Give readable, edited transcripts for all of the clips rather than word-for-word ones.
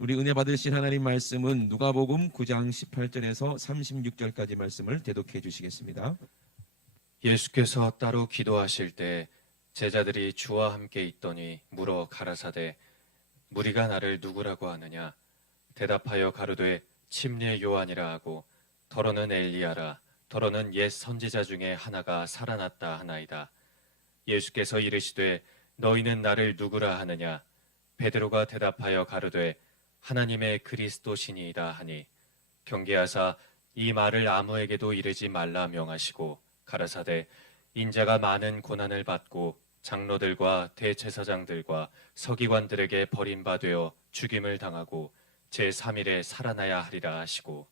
우리 은혜 받으신 하나님 말씀은 누가복음 9장 18절에서 36절까지 말씀을 대독해 주시겠습니다. 예수께서 따로 기도하실 때 제자들이 주와 함께 있더니 물어 가라사대 무리가 나를 누구라고 하느냐 대답하여 가로되 침례 요한이라 하고 더러는 엘리야라 더러는 옛 선지자 중에 하나가 살아났다 하나이다. 예수께서 이르시되 너희는 나를 누구라 하느냐 베드로가 대답하여 가로되 하나님의 그리스도시니이다 하니 경계하사 이 말을 아무에게도 이르지 말라 명하시고 가라사대 인자가 많은 고난을 받고 장로들과 대제사장들과 서기관들에게 버림받되어 죽임을 당하고 제3일에 살아나야 하리라 하시고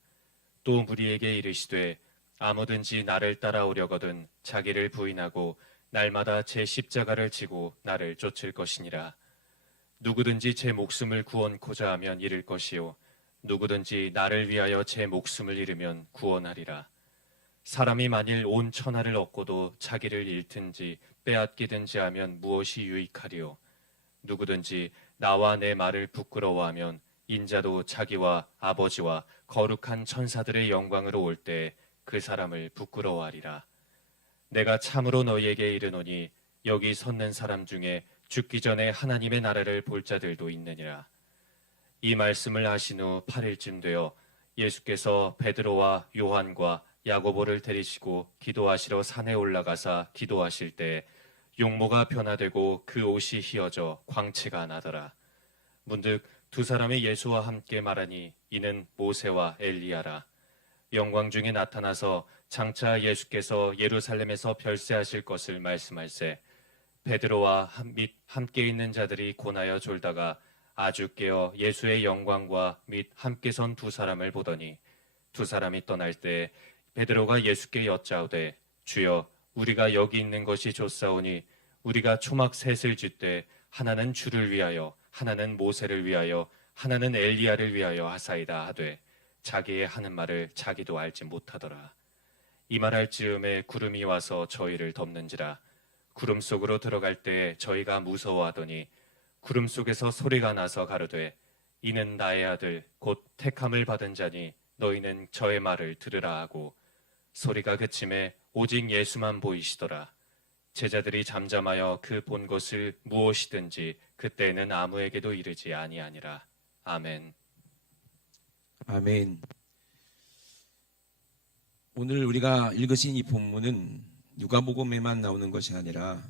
또 무리에게 이르시되 아무든지 나를 따라오려거든 자기를 부인하고 날마다 제 십자가를 지고 나를 쫓을 것이니라. 누구든지 제 목숨을 구원코자 하면 잃을 것이요 누구든지 나를 위하여 제 목숨을 잃으면 구원하리라. 사람이 만일 온 천하를 얻고도 자기를 잃든지 빼앗기든지 하면 무엇이 유익하리요? 누구든지 나와 내 말을 부끄러워하면 인자도 자기와 아버지와 거룩한 천사들의 영광으로 올 때 그 사람을 부끄러워하리라. 내가 참으로 너희에게 이르노니 여기 섰는 사람 중에 죽기 전에 하나님의 나라를 볼 자들도 있느니라. 이 말씀을 하신 후 8일쯤 되어 예수께서 베드로와 요한과 야고보를 데리시고 기도하시러 산에 올라가사 기도하실 때 용모가 변화되고 그 옷이 휘어져 광채가 나더라. 문득 두 사람이 예수와 함께 말하니 이는 모세와 엘리야라. 영광 중에 나타나서 장차 예수께서 예루살렘에서 별세하실 것을 말씀할세 베드로와 및 함께 있는 자들이 고나여 졸다가 아주 깨어 예수의 영광과 및 함께 선 두 사람을 보더니 두 사람이 떠날 때 베드로가 예수께 여짜오되 주여 우리가 여기 있는 것이 좋사오니 우리가 초막 셋을 쥐되 하나는 주를 위하여 하나는 모세를 위하여 하나는 엘리야를 위하여 하사이다 하되 자기의 하는 말을 자기도 알지 못하더라. 이 말할 즈음에 구름이 와서 저희를 덮는지라. 구름 속으로 들어갈 때 저희가 무서워하더니 구름 속에서 소리가 나서 가로되 이는 나의 아들 곧 택함을 받은 자니 너희는 저의 말을 들으라 하고 소리가 그침에 오직 예수만 보이시더라. 제자들이 잠잠하여 그 본 것을 무엇이든지 그때는 아무에게도 이르지 아니하니라. 아멘. 아멘. 오늘 우리가 읽으신 이 본문은 누가복음에만 나오는 것이 아니라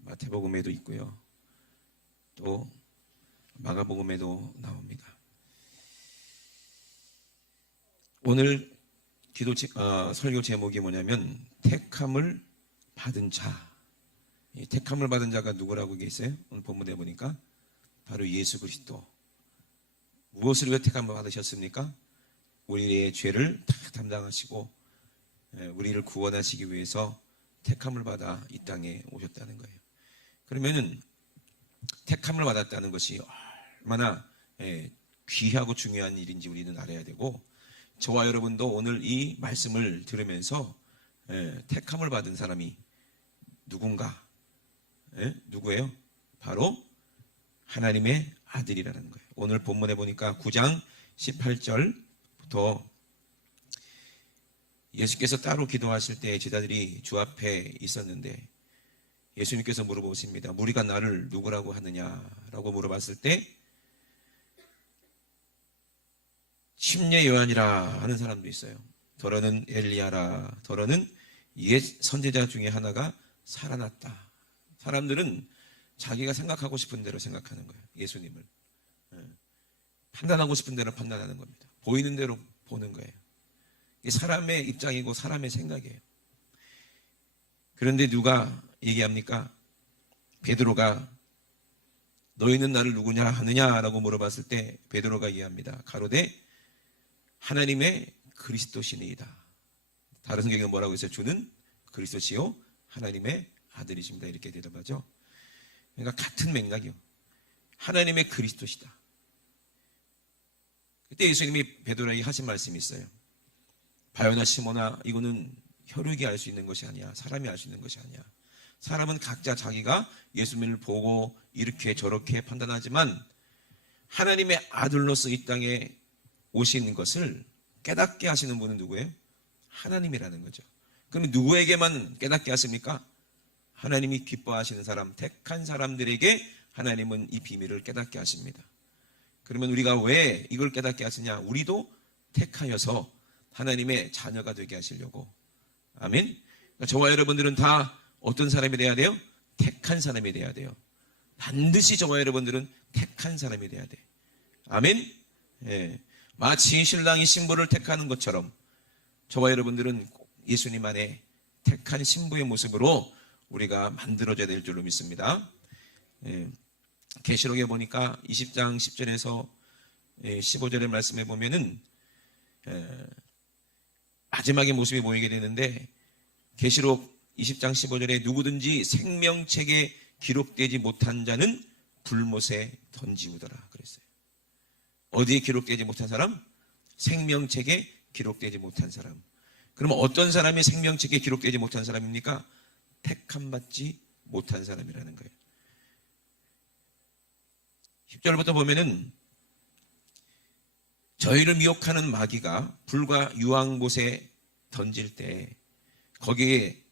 마태복음에도 있고요. 또 마가복음에도 나옵니다. 오늘 설교 제목이 뭐냐면 택함을 받은 자. 이 택함을 받은 자가 누구라고 계세요? 오늘 본문에 보니까 바로 예수 그리스도. 무엇을 위해 택함을 받으셨습니까? 우리의 죄를 다 담당하시고 우리를 구원하시기 위해서 택함을 받아 이 땅에 오셨다는 거예요. 그러면은 택함을 받았다는 것이 얼마나 귀하고 중요한 일인지 우리는 알아야 되고, 저와 여러분도 오늘 이 말씀을 들으면서 택함을 받은 사람이 누군가? 누구예요? 바로 하나님의 아들이라는 거예요. 오늘 본문에 보니까 9장 18절부터 예수께서 따로 기도하실 때 제자들이 주 앞에 있었는데 예수님께서 물어보십니다. 무리가 나를 누구라고 하느냐라고 물어봤을 때 침례 요한이라 하는 사람도 있어요. 더러는 엘리야라. 더러는 옛 선지자 중에 하나가 살아났다. 사람들은 자기가 생각하고 싶은 대로 생각하는 거예요. 예수님을 판단하고 싶은 대로 판단하는 겁니다. 보이는 대로 보는 거예요. 이게 사람의 입장이고 사람의 생각이에요. 그런데 누가 얘기합니까? 베드로가 너희는 나를 누구냐 하느냐라고 물어봤을 때 베드로가 얘기합니다. 가로되 하나님의 그리스도시니이다. 다른 성경에는 뭐라고 했어요? 주는 그리스도시요 하나님의 아들이십니다. 이렇게 대답하죠. 그러니까 같은 맥락이요. 하나님의 그리스도시다. 그때 예수님이 베드로에게 하신 말씀이 있어요. 바요나 시모나, 이거는 혈육이 알 수 있는 것이 아니야. 사람이 알 수 있는 것이 아니야. 사람은 각자 자기가 예수님을 보고 이렇게 저렇게 판단하지만 하나님의 아들로서 이 땅에 오신 것을 깨닫게 하시는 분은 누구예요? 하나님이라는 거죠. 그럼 누구에게만 깨닫게 하십니까? 하나님이 기뻐하시는 사람, 택한 사람들에게 하나님은 이 비밀을 깨닫게 하십니다. 그러면 우리가 왜 이걸 깨닫게 하시냐? 우리도 택하여서 하나님의 자녀가 되게 하시려고. 아멘. 그러니까 저와 여러분들은 다 어떤 사람이 돼야 돼요? 택한 사람이 돼야 돼요. 반드시 저와 여러분들은 택한 사람이 돼야 돼. 아멘. 예. 마치 신랑이 신부를 택하는 것처럼 저와 여러분들은 예수님 안에 택한 신부의 모습으로 우리가 만들어져야 될 줄로 믿습니다. 예. 계시록에 보니까 20장 10절에서 15절의 말씀에 보면은 마지막의 모습이 보이게 되는데, 계시록 20장 15절에 누구든지 생명책에 기록되지 못한 자는 불못에 던지우더라 그랬어요. 어디에 기록되지 못한 사람? 생명책에 기록되지 못한 사람. 그러면 어떤 사람이 생명책에 기록되지 못한 사람입니까? 택함 받지 못한 사람이라는 거예요. 10절부터 보면은 저희를 미혹하는 마귀가 불과 유황못에 던질 때 거기에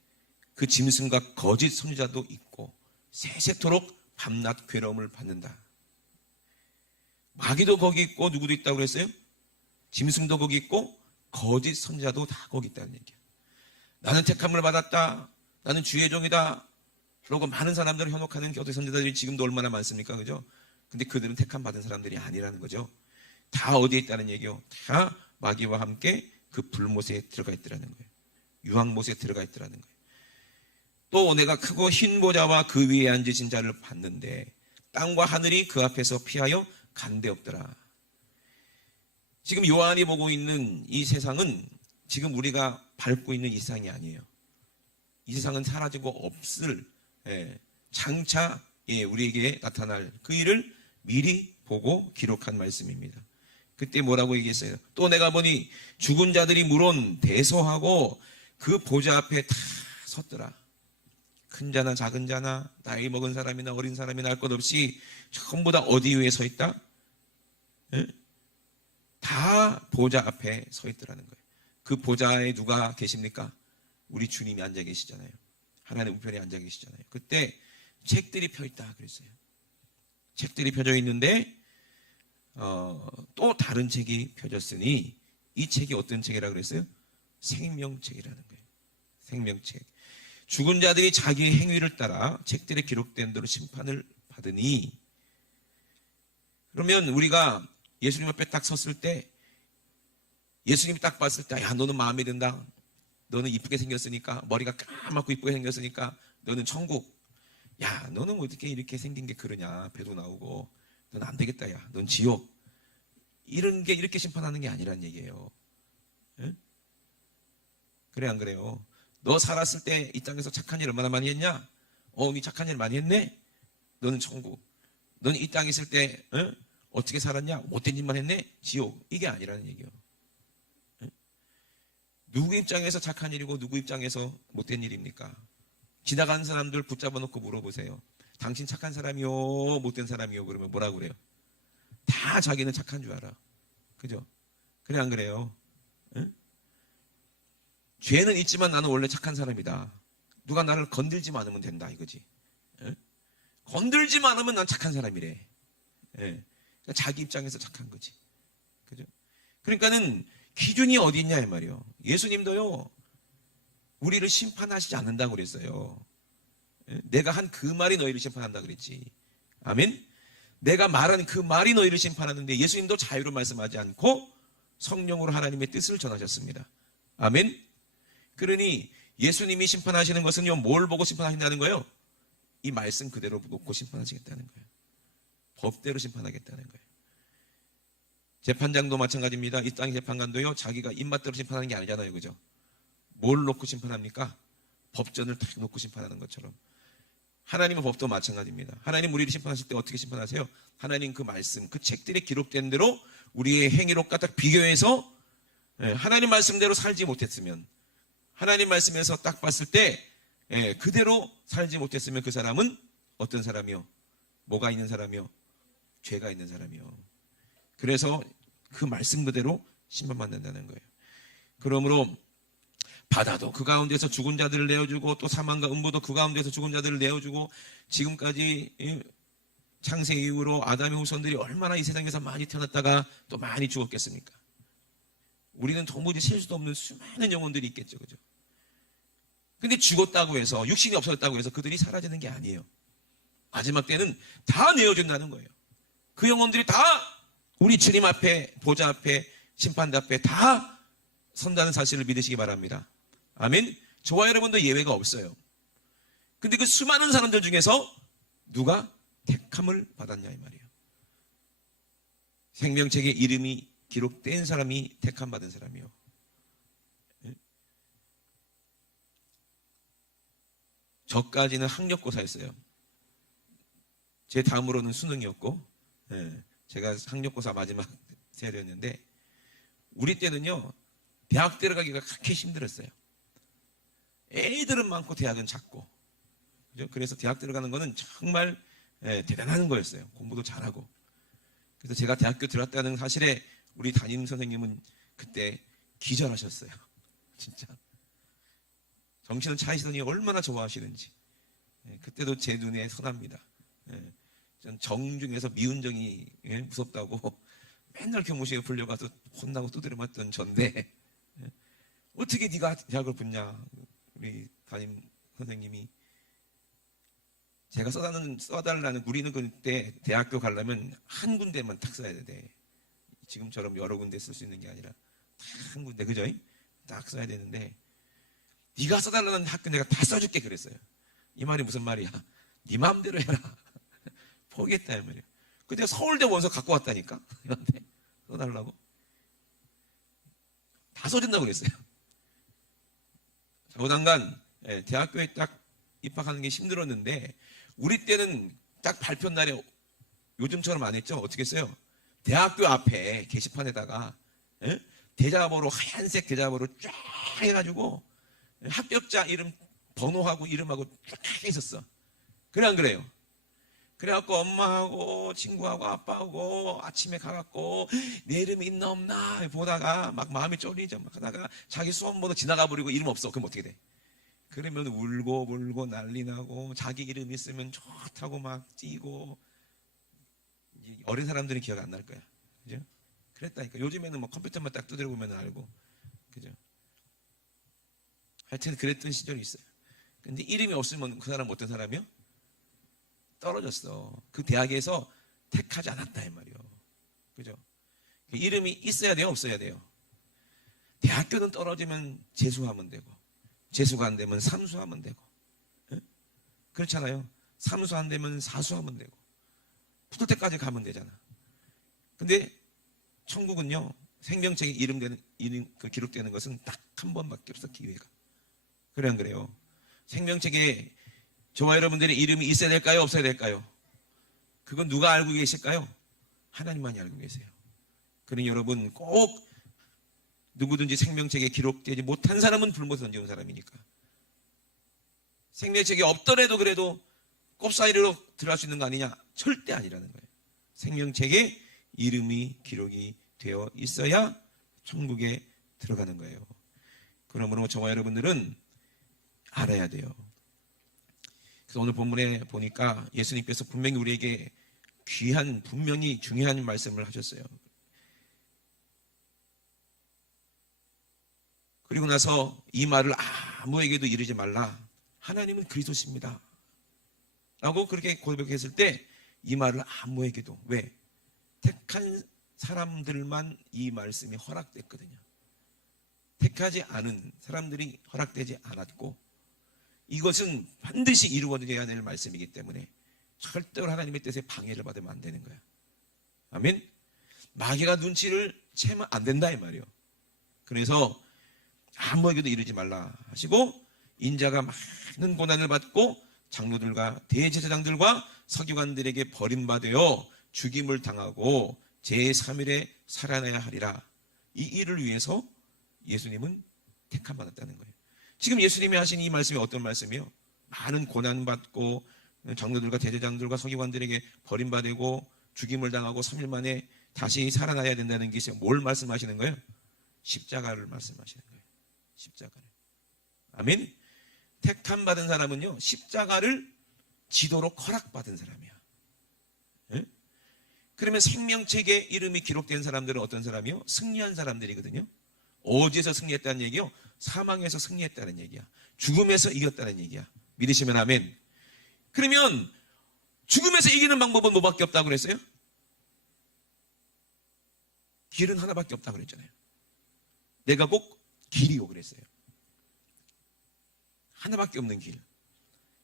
그 짐승과 거짓 선지자도 있고 세세토록 밤낮 괴로움을 받는다. 마귀도 거기 있고 누구도 있다고 그랬어요? 짐승도 거기 있고 거짓 선지자도 다 거기 있다는 얘기야. 나는 택함을 받았다, 나는 주의 종이다 그러고 많은 사람들을 현혹하는 거짓 선지자들이 지금도 얼마나 많습니까? 그죠? 근데 그들은 택함 받은 사람들이 아니라는 거죠. 다 어디에 있다는 얘기요? 다 마귀와 함께 그 불못에 들어가 있더라는 거예요. 유황못에 들어가 있더라는 거예요. 또 내가 크고 흰 보좌와 그 위에 앉으신 자를 봤는데 땅과 하늘이 그 앞에서 피하여 간데 없더라. 지금 요한이 보고 있는 이 세상은 지금 우리가 밟고 있는 이 세상이 아니에요. 이 세상은 사라지고 없을, 장차 우리에게 나타날 그 일을 미리 보고 기록한 말씀입니다. 그때 뭐라고 얘기했어요? 또 내가 보니 죽은 자들이 물론 대소하고 그 보좌 앞에 다 섰더라. 큰 자나 작은 자나 나이 먹은 사람이나 어린 사람이나 할 것 없이 전부 다 어디 위에 서 있다? 다 보좌 앞에 서 있더라는 거예요. 그 보좌에 누가 계십니까? 우리 주님이 앉아 계시잖아요. 하나님 우편에 앉아 계시잖아요. 그때 책들이 펴 있다 그랬어요. 책들이 펴져 있는데 또 다른 책이 펴졌으니 이 책이 어떤 책이라고 그랬어요? 생명책이라는 거예요. 생명책. 죽은 자들이 자기의 행위를 따라 책들에 기록된 대로 심판을 받으니, 그러면 우리가 예수님 앞에 딱 섰을 때 예수님이 딱 봤을 때 야 너는 마음에 든다, 너는 이쁘게 생겼으니까, 머리가 까맣고 이쁘게 생겼으니까 너는 천국, 야 너는 어떻게 이렇게 생긴 게 그러냐, 배도 나오고 넌 안 되겠다, 야 넌 지옥, 이런 게 이렇게 심판하는 게 아니란 얘기예요. 응? 그래 안 그래요? 너 살았을 때 이 땅에서 착한 일 얼마나 많이 했냐? 니 착한 일 많이 했네? 너는 천국. 너는 이 땅에 있을 때 어떻게 살았냐? 못된 짓만 했네? 지옥. 이게 아니라는 얘기예요. 누구 입장에서 착한 일이고 누구 입장에서 못된 일입니까? 지나가는 사람들 붙잡아 놓고 물어보세요. 당신 착한 사람이요? 못된 사람이요? 그러면 뭐라고 그래요? 다 자기는 착한 줄 알아. 그죠? 그래 안 그래요? 응? 죄는 있지만 나는 원래 착한 사람이다. 누가 나를 건들지만 않으면 된다 이거지. 응? 건들지만 않으면 난 착한 사람이래. 예. 그러니까 자기 입장에서 착한 거지. 그죠? 그러니까는 기준이 어디 있냐 이 말이요. 예수님도요 우리를 심판하시지 않는다고 그랬어요. 내가 한 그 말이 너희를 심판한다 그랬지. 아멘. 내가 말한 그 말이 너희를 심판하는데 예수님도 자유로 말씀하지 않고 성령으로 하나님의 뜻을 전하셨습니다. 아멘. 그러니 예수님이 심판하시는 것은요 뭘 보고 심판하신다는 거예요? 이 말씀 그대로 놓고 심판하시겠다는 거예요. 법대로 심판하겠다는 거예요. 재판장도 마찬가지입니다. 이 땅의 재판관도요 자기가 입맛대로 심판하는 게 아니잖아요. 그죠? 뭘 놓고 심판합니까? 법전을 딱 놓고 심판하는 것처럼 하나님의 법도 마찬가지입니다. 하나님 우리를 심판하실 때 어떻게 심판하세요? 하나님 그 말씀, 그 책들에 기록된 대로 우리의 행위로 딱 비교해서 하나님 말씀대로 살지 못했으면, 하나님 말씀에서 딱 봤을 때 그대로 살지 못했으면 그 사람은 어떤 사람이요? 뭐가 있는 사람이요? 죄가 있는 사람이요. 그래서 그 말씀 그대로 심판받는다는 거예요. 그러므로 바다도 그 가운데서 죽은 자들을 내어주고 또 사망과 음부도 그 가운데서 죽은 자들을 내어주고 지금까지 창세 이후로 아담의 후손들이 얼마나 이 세상에서 많이 태어났다가 또 많이 죽었겠습니까? 우리는 도무지 셀 수도 없는 수많은 영혼들이 있겠죠. 그죠? 근데 죽었다고 해서 육신이 없어졌다고 해서 그들이 사라지는 게 아니에요. 마지막 때는 다 내어준다는 거예요. 그 영혼들이 다 우리 주님 앞에 보좌 앞에 심판대 앞에 다 선다는 사실을 믿으시기 바랍니다. 아멘. 저와 여러분도 예외가 없어요. 근데 그 수많은 사람들 중에서 누가 택함을 받았냐 이 말이에요. 생명책에 이름이 기록된 사람이 택함 받은 사람이요. 저까지는 학력고사였어요. 제 다음으로는 수능이었고, 제가 학력고사 마지막 세례였는데, 우리 때는요, 대학 들어가기가 그렇게 힘들었어요. 애들은 많고 대학은 작고, 그죠? 그래서 대학 들어가는 거는 정말 대단한 거였어요. 공부도 잘하고. 그래서 제가 대학교 들어갔다는 사실에 우리 담임 선생님은 그때 기절하셨어요. 진짜. 정신은 차리시더니 얼마나 좋아하시는지. 그때도 제 눈에 선합니다. 전 정 중에서 미운정이 무섭다고 맨날 교무실에 불려가서 혼나고 두드려 맞던 전데 어떻게 네가 대학을 붙냐. 우리 담임 선생님이 제가 써달라는 우리는 그때 대학교 가려면 한 군데만 딱 써야 돼. 지금처럼 여러 군데 쓸 수 있는 게 아니라 딱 한 군데, 그죠? 딱 써야 되는데 네가 써달라는 학교 내가 다 써줄게 그랬어요. 이 말이 무슨 말이야? 네 마음대로 해라. 포기했다 이 말이에요. 근데 서울대 원서 갖고 왔다니까. 이한테 써달라고. 다 써준다고 그랬어요. 자고단간 대학교에 딱 입학하는 게 힘들었는데 우리 때는 딱 발표 날에 요즘처럼 안 했죠. 어떻게 했어요? 대학교 앞에 게시판에다가 대자보로 하얀색 대자보로 쫙 해가지고 합격자 이름 번호하고 이름하고 쫙 있었어. 그래 안 그래요? 그래갖고 엄마하고 친구하고 아빠하고 아침에 가갖고 내 이름이 있나 없나 보다가 막 마음이 쫄리죠. 막 하다가 자기 수험번호 지나가 버리고 이름 없어. 그럼 어떻게 돼? 그러면 울고 불고 난리 나고 자기 이름 있으면 좋다고 막 뛰고. 어린 사람들은 기억 안 날 거야. 그죠? 그랬다니까. 요즘에는 뭐 컴퓨터만 딱 두드려 보면 알고. 그죠? 하여튼 그랬던 시절이 있어요. 근데 이름이 없으면 그 사람 어떤 사람이요? 떨어졌어. 그 대학에서 택하지 않았다 이 말이요. 그죠? 이름이 있어야 돼요, 없어야 돼요? 대학교는 떨어지면 재수하면 되고, 재수가 안 되면 삼수하면 되고, 그렇잖아요. 삼수 안 되면 사수하면 되고, 붙을 때까지 가면 되잖아. 근데 천국은요, 생명책에 이름 기록되는 것은 딱 한 번밖에 없어, 기회가. 그래 안 그래요? 생명책에 저와 여러분들의 이름이 있어야 될까요? 없어야 될까요? 그건 누가 알고 계실까요? 하나님만이 알고 계세요. 그러니 여러분 꼭 누구든지 생명책에 기록되지 못한 사람은 불못에 던지는 사람이니까. 생명책에 없더라도 그래도 꼽사리로 들어갈 수 있는 거 아니냐? 절대 아니라는 거예요. 생명책에 이름이 기록이 되어 있어야 천국에 들어가는 거예요. 그러므로 저와 여러분들은 알아야 돼요. 그래서 오늘 본문에 보니까 예수님께서 분명히 우리에게 귀한, 분명히 중요한 말씀을 하셨어요. 그리고 나서 이 말을 아무에게도 이르지 말라. 하나님은 그리스도십니다. 라고 그렇게 고백했을 때 이 말을 아무에게도, 왜? 택한 사람들만 이 말씀이 허락됐거든요. 택하지 않은 사람들이 허락되지 않았고, 이것은 반드시 이루어져야 될 말씀이기 때문에 절대로 하나님의 뜻에 방해를 받으면 안 되는 거야. 아멘? 마귀가 눈치를 채면 안 된다 이 말이에요. 그래서 아무에게도 이르지 말라 하시고, 인자가 많은 고난을 받고 장로들과 대제사장들과 서기관들에게 버림받아 죽임을 당하고 제3일에 살아나야 하리라. 이 일을 위해서 예수님은 택함 받았다는 거예요. 지금 예수님이 하신 이 말씀이 어떤 말씀이요? 많은 고난받고 장로들과 대제사장들과 서기관들에게 버림받고 죽임을 당하고 3일 만에 다시 살아나야 된다는 게 뭘 말씀하시는 거예요? 십자가를 말씀하시는 거예요. 십자가를. 아멘. 택함 받은 사람은요, 십자가를 지도로 허락받은 사람이야. 예? 그러면 생명책에 이름이 기록된 사람들은 어떤 사람이요? 승리한 사람들이거든요. 어디에서 승리했다는 얘기요? 사망에서 승리했다는 얘기야. 죽음에서 이겼다는 얘기야. 믿으시면 아멘. 그러면 죽음에서 이기는 방법은 뭐밖에 없다고 그랬어요? 길은 하나밖에 없다고 그랬잖아요. 내가 꼭 길이요 그랬어요. 하나밖에 없는 길.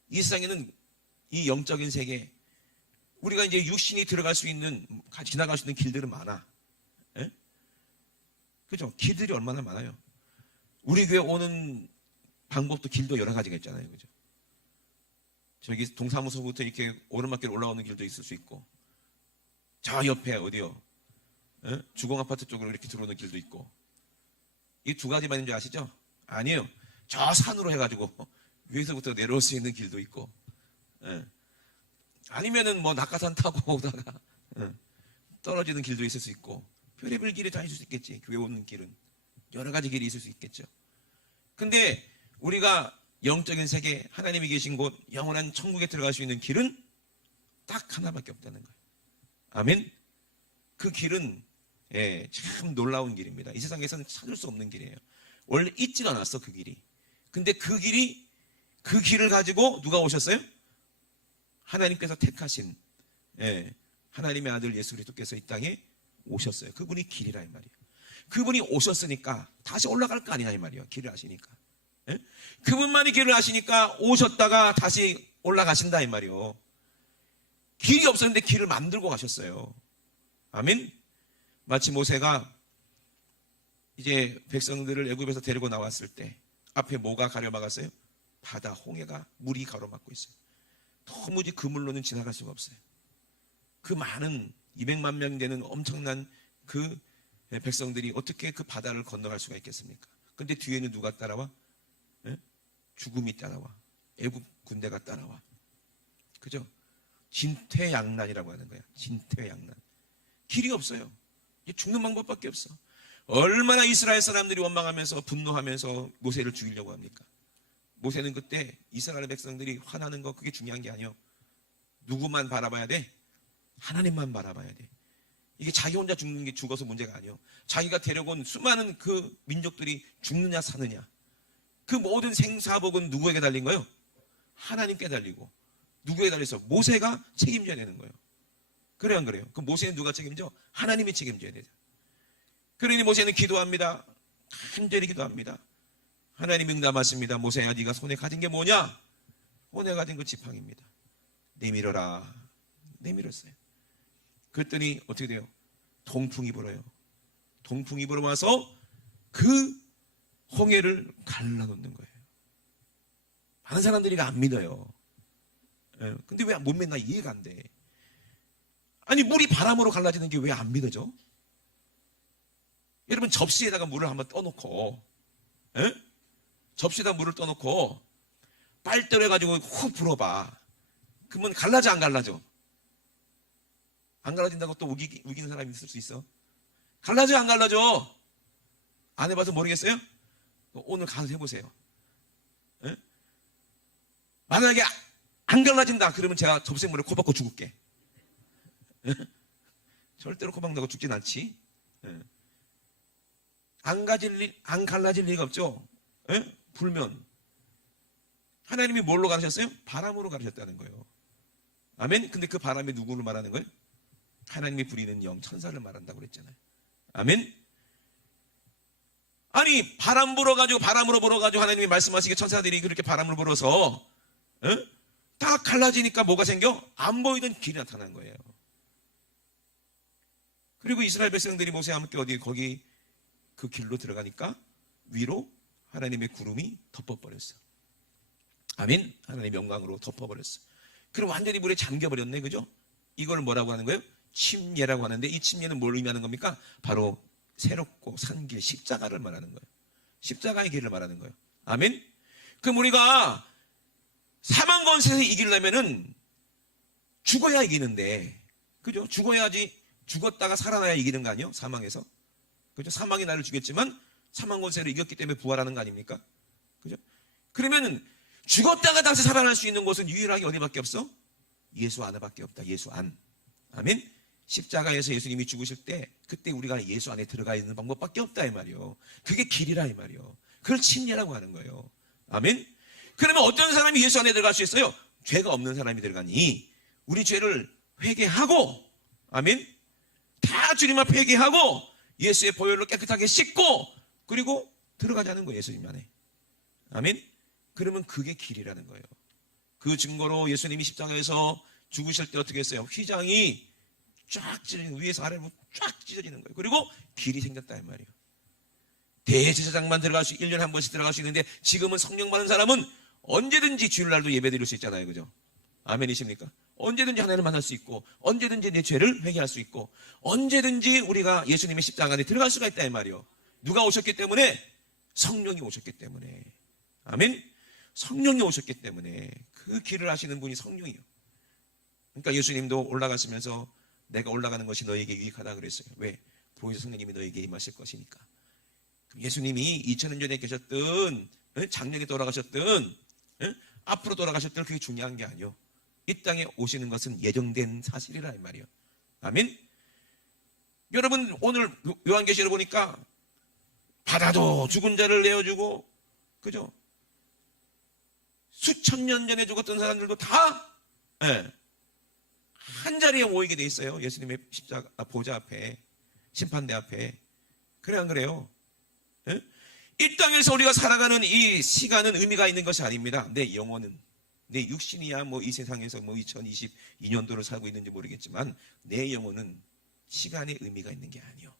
이 세상에는 이 영적인 세계, 우리가 이제 육신이 들어갈 수 있는, 지나갈 수 있는 길들은 많아. 예? 그죠? 길들이 얼마나 많아요. 우리 교회 오는 방법도 길도 여러 가지가 있잖아요. 그죠? 저기 동사무소부터 이렇게 오르막길 올라오는 길도 있을 수 있고, 저 옆에 어디요? 예? 주공아파트 쪽으로 이렇게 들어오는 길도 있고. 이 두 가지만인 줄 아시죠? 아니에요. 저 산으로 해가지고 위에서부터 내려올 수 있는 길도 있고, 예. 아니면은 뭐 낙하산 타고 오다가 떨어지는 길도 있을 수 있고, 별의별 길이 다 있을 수 있겠지. 교회 오는 길은 여러 가지 길이 있을 수 있겠죠. 근데 우리가 영적인 세계, 하나님이 계신 곳, 영원한 천국에 들어갈 수 있는 길은 딱 하나밖에 없다는 거예요. 아멘. 그 길은 참 놀라운 길입니다. 이 세상에서는 찾을 수 없는 길이에요. 원래 있지도 않았어, 그 길이. 근데 그 길을 가지고 누가 오셨어요? 하나님께서 택하신 하나님의 아들 예수 그리스도께서 이 땅에 오셨어요. 그분이 길이라 이 말이에요. 그분이 오셨으니까 다시 올라갈 거 아니냐 이 말이에요. 길을 아시니까. 그분만이 길을 아시니까 오셨다가 다시 올라가신다 이 말이에요. 길이 없었는데 길을 만들고 가셨어요. 아멘. 마치 모세가 이제 백성들을 애굽에서 데리고 나왔을 때 앞에 뭐가 가려막았어요? 바다, 홍해가, 물이 가로막고 있어요. 도무지 그 물로는 지나갈 수가 없어요. 그 많은 200만 명 되는 엄청난 그 백성들이 어떻게 그 바다를 건너갈 수가 있겠습니까? 근데 뒤에는 누가 따라와? 죽음이 따라와. 애굽 군대가 따라와. 그죠? 진퇴양난이라고 하는 거야. 진퇴양난. 길이 없어요. 죽는 방법밖에 없어. 얼마나 이스라엘 사람들이 원망하면서 분노하면서 모세를 죽이려고 합니까? 모세는 그때 이스라엘 백성들이 화나는 거 그게 중요한 게 아니에요. 누구만 바라봐야 돼? 하나님만 바라봐야 돼. 이게 자기 혼자 죽는 게 죽어서 문제가 아니에요. 자기가 데려온 수많은 그 민족들이 죽느냐 사느냐, 그 모든 생사복은 누구에게 달린 거예요? 하나님께 달리고. 누구에 달려서? 모세가 책임져야 되는 거예요. 그래 안 그래요? 그 모세는 누가 책임져? 하나님이 책임져야 되죠. 그러니 모세는 기도합니다. 간절히 기도합니다. 하나님이 응답하십니다. 모세야, 네가 손에 가진 게 뭐냐? 손에 가진 그 지팡이입니다. 내밀어라. 내밀었어요. 그랬더니 어떻게 돼요? 동풍이 불어요. 동풍이 불어와서 그 홍해를 갈라놓는 거예요. 많은 사람들이 안 믿어요. 근데 왜 못 믿나 이해가 안 돼. 아니, 물이 바람으로 갈라지는 게 왜 안 믿어져? 여러분, 접시에다가 물을 한번 떠놓고, 접시에다 물을 떠놓고 빨대로 해가지고 훅 불어봐. 그러면 갈라져 안 갈라져? 안 갈라진다고 또 우기는 사람이 있을 수 있어? 갈라져 안 갈라져? 안 해봐서 모르겠어요? 오늘 가서 해보세요. 만약에 안 갈라진다 그러면 제가 접시물에 코 박고 죽을게. 절대로 코 박는다고 죽진 않지. 안 갈라질 리가 없죠. 불면. 하나님이 뭘로 가르쳤어요? 바람으로 가르쳤다는 거예요. 아멘. 근데 그 바람이 누구를 말하는 거예요? 하나님이 부리는 영, 천사를 말한다고 그랬잖아요. 아멘. 아니, 바람으로 불어가지고 하나님이 말씀하시기에 천사들이 그렇게 바람을 불어서 다 갈라지니까 뭐가 생겨? 안 보이던 길이 나타난 거예요. 그리고 이스라엘 백성들이 모세와 함께 거기 그 길로 들어가니까 위로 하나님의 구름이 덮어버렸어. 아멘. 하나님의 영광으로 덮어버렸어. 그럼 완전히 물에 잠겨버렸네. 그죠? 이걸 뭐라고 하는 거예요? 침례라고 하는데, 이 침례는 뭘 의미하는 겁니까? 바로 새롭고 산 길, 십자가를 말하는 거예요. 십자가의 길을 말하는 거예요. 아멘. 그럼 우리가 사망 권세에서 이기려면은 죽어야 이기는데, 그죠? 죽어야지 죽었다가 살아나야 이기는 거 아니에요? 사망에서. 그죠? 사망이 나를 죽였지만 사망 권세를 이겼기 때문에 부활하는 거 아닙니까? 그죠? 그러면 죽었다가 다시 살아날 수 있는 곳은 유일하게 어디밖에 없어? 예수 안에밖에 없다. 예수 안. 아멘. 십자가에서 예수님이 죽으실 때 그때 우리가 예수 안에 들어가 있는 방법밖에 없다 이 말이요. 그게 길이라 이 말이요. 그걸 침례라고 하는 거예요. 아멘. 그러면 어떤 사람이 예수 안에 들어갈 수 있어요? 죄가 없는 사람이 들어가니 우리 죄를 회개하고, 아멘, 다 주님 앞에 회개하고 예수의 보혈로 깨끗하게 씻고 그리고 들어가자는 거예요. 예수님 안에. 아멘. 그러면 그게 길이라는 거예요. 그 증거로 예수님이 십자가에서 죽으실 때 어떻게 했어요? 휘장이 쫙 찢어지는, 위에서 아래로 쫙 찢어지는 거예요. 그리고 길이 생겼다 이 말이에요. 대제사장만 들어갈 수, 1년에 한 번씩 들어갈 수 있는데 지금은 성령 받은 사람은 언제든지 주일날도 예배 드릴 수 있잖아요. 그죠? 아멘이십니까? 언제든지 하나님을 만날 수 있고 언제든지 내 죄를 회개할 수 있고 언제든지 우리가 예수님의 십자가 안에 들어갈 수가 있다 이 말이요. 누가 오셨기 때문에? 성령이 오셨기 때문에. 아멘. 성령이 오셨기 때문에 그 길을 하시는 분이 성령이요. 그러니까 예수님도 올라가시면서 내가 올라가는 것이 너에게 유익하다 그랬어요. 왜? 보혜사 성령님이 너에게 임하실 것이니까. 예수님이 2000년 전에 계셨든 작년에 돌아가셨든 앞으로 돌아가셨든 그게 중요한 게 아니요. 이 땅에 오시는 것은 예정된 사실이라 이 말이에요. 아멘. 여러분 오늘 요한계시를 보니까 바다도 죽은 자를 내어주고, 그죠? 수천 년 전에 죽었던 사람들도 다 한 자리에 모이게 돼 있어요. 예수님의 십자가 보좌 앞에, 심판대 앞에. 그래 안 그래요? 예? 이 땅에서 우리가 살아가는 이 시간은 의미가 있는 것이 아닙니다. 내 영혼은, 내 육신이야 뭐 이 세상에서 뭐 2022년도를 살고 있는지 모르겠지만 내 영혼은 시간의 의미가 있는 게 아니요.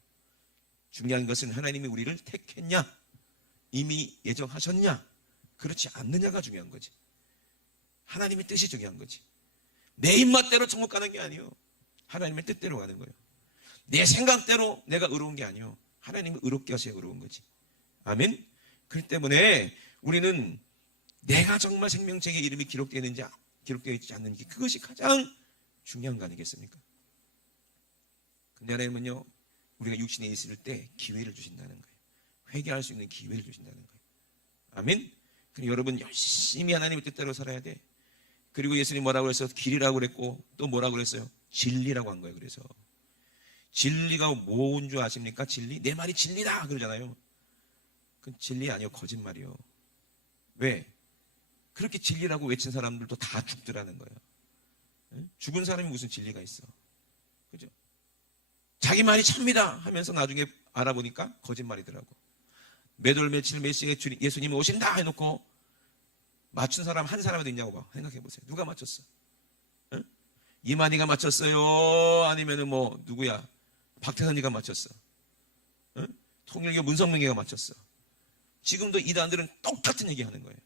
중요한 것은 하나님이 우리를 택했냐, 이미 예정하셨냐, 그렇지 않느냐가 중요한 거지. 하나님의 뜻이 중요한 거지. 내 입맛대로 천국 가는 게 아니요. 하나님의 뜻대로 가는 거예요. 내 생각대로 내가 의로운 게 아니요. 하나님은 의롭게 하셔야 의로운 거지. 아멘. 그렇기 때문에 우리는 내가 정말 생명책에 이름이 기록되어 있지 않는지, 그것이 가장 중요한 거 아니겠습니까? 근데 하나님은요, 우리가 육신에 있을 때 기회를 주신다는 거예요. 회개할 수 있는 기회를 주신다는 거예요. 아멘. 그럼 여러분 열심히 하나님의 뜻대로 살아야 돼. 그리고 예수님 뭐라고 그랬어요? 길이라고 그랬고 또 뭐라고 그랬어요? 진리라고 한 거예요. 그래서 진리가 뭔 줄 아십니까? 진리? 내 말이 진리다 그러잖아요. 그건 진리 아니요, 거짓말이요. 왜? 그렇게 진리라고 외친 사람들도 다 죽더라는 거예요. 죽은 사람이 무슨 진리가 있어? 그죠? 자기 말이 참이다 하면서 나중에 알아보니까 거짓말이더라고. 몇 월 며칠 몇 시에 예수님이 오신다 해놓고 맞춘 사람 한 사람도 있냐고 봐. 생각해 보세요. 누가 맞췄어? 응? 이만희가 맞췄어요? 아니면은 뭐 누구야? 박태선이가 맞췄어? 응? 통일교 문성명이가 맞췄어? 지금도 이단들은 똑같은 얘기하는 거예요.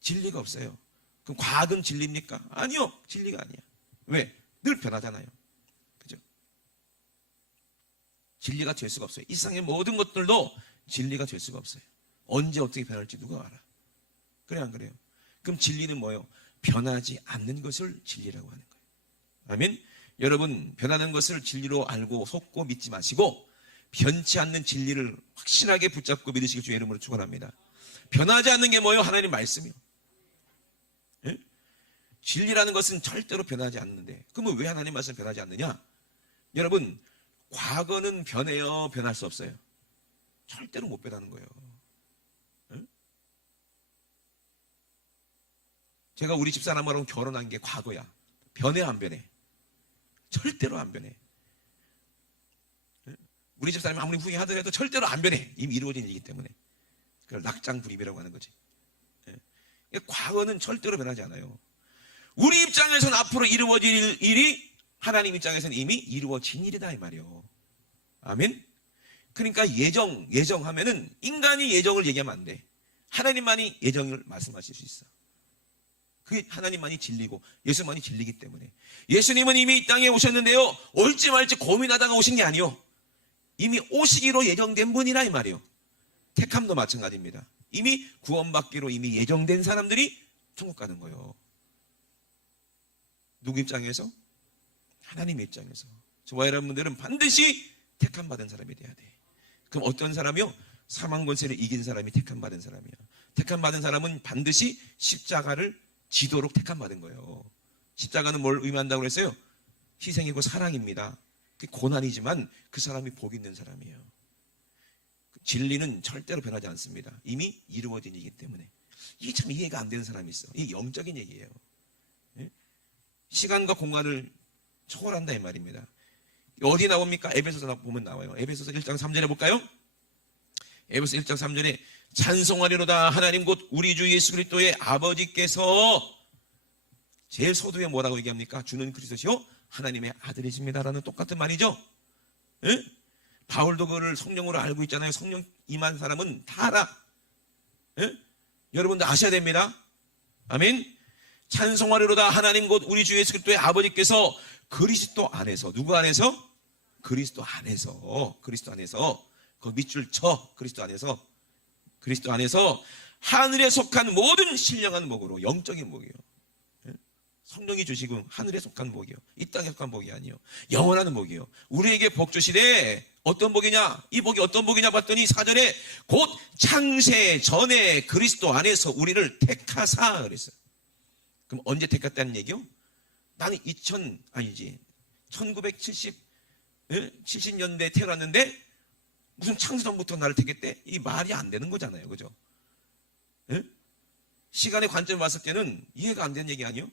진리가 없어요. 그럼 과학은 진리입니까? 아니요, 진리가 아니야. 왜? 늘 변하잖아요. 그죠? 진리가 될 수가 없어요. 이 세상의 모든 것들도 진리가 될 수가 없어요. 언제 어떻게 변할지 누가 알아? 그래 안 그래요? 그럼 진리는 뭐예요? 변하지 않는 것을 진리라고 하는 거예요. 아멘. 여러분 변하는 것을 진리로 알고 속고 믿지 마시고 변치 않는 진리를 확실하게 붙잡고 믿으시길 주의 이름으로 축원합니다. 변하지 않는 게 뭐예요? 하나님 말씀이요. 예? 진리라는 것은 절대로 변하지 않는데, 그러면 왜 하나님 말씀 변하지 않느냐? 여러분 과거는 변해요, 변할 수 없어요? 절대로 못 변하는 거예요. 제가 우리 집사람하고 결혼한 게 과거야. 변해 안 변해? 절대로 안 변해. 우리 집사람이 아무리 후회하더라도 절대로 안 변해. 이미 이루어진 일이기 때문에. 그걸 낙장불입이라고 하는 거지. 과거는 절대로 변하지 않아요. 우리 입장에서는 앞으로 이루어질 일이 하나님 입장에서는 이미 이루어진 일이다 이 말이요. 아멘. 그러니까 예정하면은 인간이 예정을 얘기하면 안 돼. 하나님만이 예정을 말씀하실 수 있어. 그게 하나님만이 진리고 예수만이 진리기 때문에. 예수님은 이미 이 땅에 오셨는데요, 올지 말지 고민하다가 오신 게 아니요, 이미 오시기로 예정된 분이라 이 말이요. 택함도 마찬가지입니다. 이미 구원받기로 이미 예정된 사람들이 천국 가는 거예요. 누구 입장에서? 하나님 입장에서. 저와 여러분들은 반드시 택함받은 사람이 돼야 돼. 그럼 어떤 사람이요? 사망 권세를 이긴 사람이 택함받은 사람이야. 택함받은 사람은 반드시 십자가를 지도록 택함받은 거예요. 십자가는 뭘 의미한다고 그랬어요? 희생이고 사랑입니다. 그게 고난이지만 그 사람이 복 있는 사람이에요. 진리는 절대로 변하지 않습니다. 이미 이루어진 일이기 때문에. 이게 참 이해가 안 되는 사람이 있어. 이게 영적인 얘기예요. 시간과 공간을 초월한다 이 말입니다. 어디 나옵니까? 에베소서 보면 나와요. 에베소서 1장 3절에 볼까요? 에베소서 1장 3절에 찬송하리로다 하나님 곧 우리 주 예수 그리스도의 아버지께서 제일 서두에 뭐라고 얘기합니까? 주는 그리스도시요 하나님의 아들이십니다라는 똑같은 말이죠. 예? 바울도 그걸 성령으로 알고 있잖아요. 성령 임한 사람은 다 알아. 예? 여러분도 아셔야 됩니다. 아멘. 찬송하리로다 하나님 곧 우리 주 예수 그리스도의 아버지께서 그리스도 안에서, 누구 안에서? 그리스도 안에서, 그리스도 안에서, 그 밑줄 쳐, 그리스도 안에서 하늘에 속한 모든 신령한 복으로, 영적인 복이요. 성령이 주시고 하늘에 속한 복이요. 이 땅에 속한 복이 아니요. 영원한 복이요. 우리에게 복 주시되 어떤 복이냐? 이 복이 어떤 복이냐 봤더니 4절에 곧 창세 전에 그리스도 안에서 우리를 택하사 그랬어요. 그럼 언제 택했다는 얘기요? 나는 1970년대에 태어났는데 무슨 창세전부터 나를 택했대? 이 말이 안 되는 거잖아요. 그죠? 예? 시간의 관점을 봤을 때는 이해가 안 되는 얘기 아니요?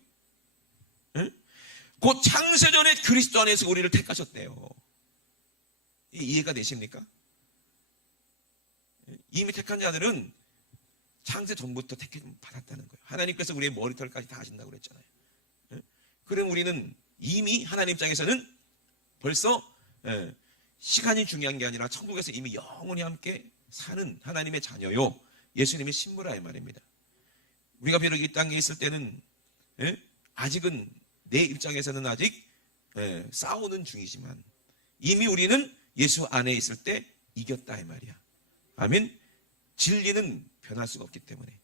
예? 곧 창세전에 그리스도 안에서 우리를 택하셨대요. 이해가 되십니까? 이미 택한 자들은 창세전부터 택받았다는 거예요. 하나님께서 우리의 머리털까지 다 하신다고 그랬잖아요. 그럼 우리는 이미 하나님 입장에서는 벌써 시간이 중요한 게 아니라 천국에서 이미 영원히 함께 사는 하나님의 자녀요. 예수님의 신부라 이 말입니다. 우리가 비록 이 땅에 있을 때는 아직은 내 입장에서는 아직 싸우는 중이지만 이미 우리는 예수 안에 있을 때 이겼다 이 말이야. 아멘. 진리는 변할 수가 없기 때문에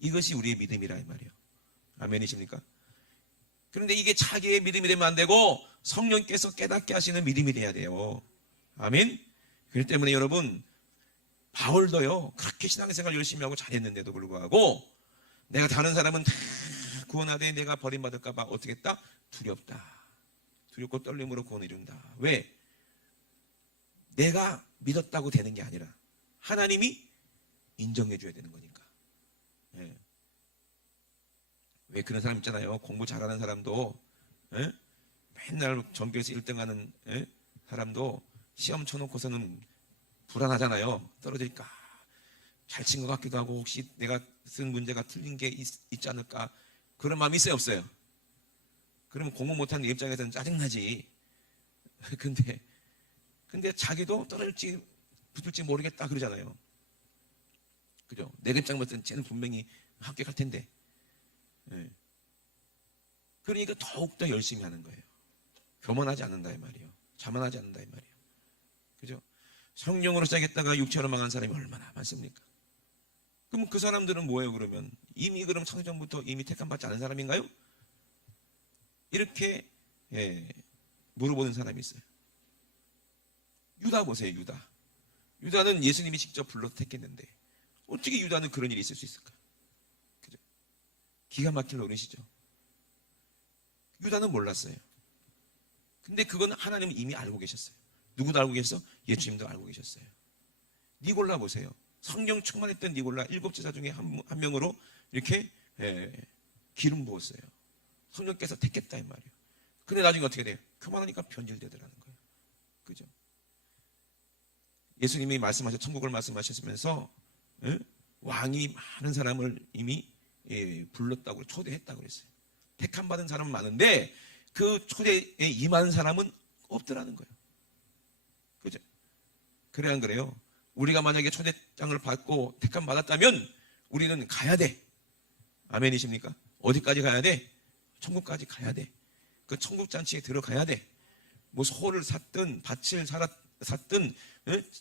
이것이 우리의 믿음이라 이 말이에요. 아멘이십니까? 그런데 이게 자기의 믿음이 되면 안 되고 성령께서 깨닫게 하시는 믿음이 돼야 돼요. 아멘. 그렇기 때문에 여러분, 바울도요 그렇게 신앙생활 열심히 하고 잘했는데도 불구하고 내가 다른 사람은 다 구원하되 내가 버림받을까 봐 어떻게 했다? 두렵다. 두렵고 떨림으로 구원을 이룬다. 왜? 내가 믿었다고 되는 게 아니라 하나님이 인정해 줘야 되는 거니까. 예. 왜 그런 사람 있잖아요. 공부 잘하는 사람도 맨날 전교에서 1등하는 사람도 시험 쳐놓고서는 불안하잖아요. 떨어질까 잘 친 것 같기도 하고 혹시 내가 쓴 문제가 틀린 게 있지 않을까 그런 마음이 있어요 없어요? 그러면 공부 못하는 입장에서는 짜증나지. 근데 자기도 떨어질지 붙을지 모르겠다 그러잖아요. 그죠? 내 입장 봤을 때는 쟤는 분명히 합격할 텐데. 그러니까 더욱더 열심히 하는 거예요. 교만하지 않는다 이 말이에요. 자만하지 않는다 이 말이에요. 그죠? 성령으로 시작했다가 육체로 망한 사람이 얼마나 많습니까? 그럼 그 사람들은 뭐예요 그러면? 이미 그럼 창세전부터 이미 택함받지 않은 사람인가요? 이렇게 물어보는 사람이 있어요. 유다 보세요. 유다는 예수님이 직접 불러서 택했는데 어떻게 유다는 그런 일이 있을 수 있을까? 그죠? 기가 막힐 노릇이죠. 유다는 몰랐어요. 근데 그건 하나님은 이미 알고 계셨어요. 누구도 알고 계셨어? 예수님도 알고 계셨어요. 니골라 보세요. 성령 충만했던 니골라 7제자 중에 한 명으로 이렇게 기름 부었어요. 성령께서 택했다 이 말이에요. 근데 나중에 어떻게 돼요? 교만하니까 변질되더라는 거예요. 그죠? 예수님이 천국을 말씀하셨으면서 왕이 많은 사람을 이미 불렀다고 초대했다고 그랬어요. 택함 받은 사람은 많은데 그 초대에 임한 사람은 없더라는 거예요. 그죠? 그래 안 그래요? 우리가 만약에 초대장을 받고 택함 받았다면 우리는 가야 돼. 아멘이십니까? 어디까지 가야 돼? 천국까지 가야 돼. 그 천국 잔치에 들어가야 돼. 뭐 소를 샀든 밭을 샀든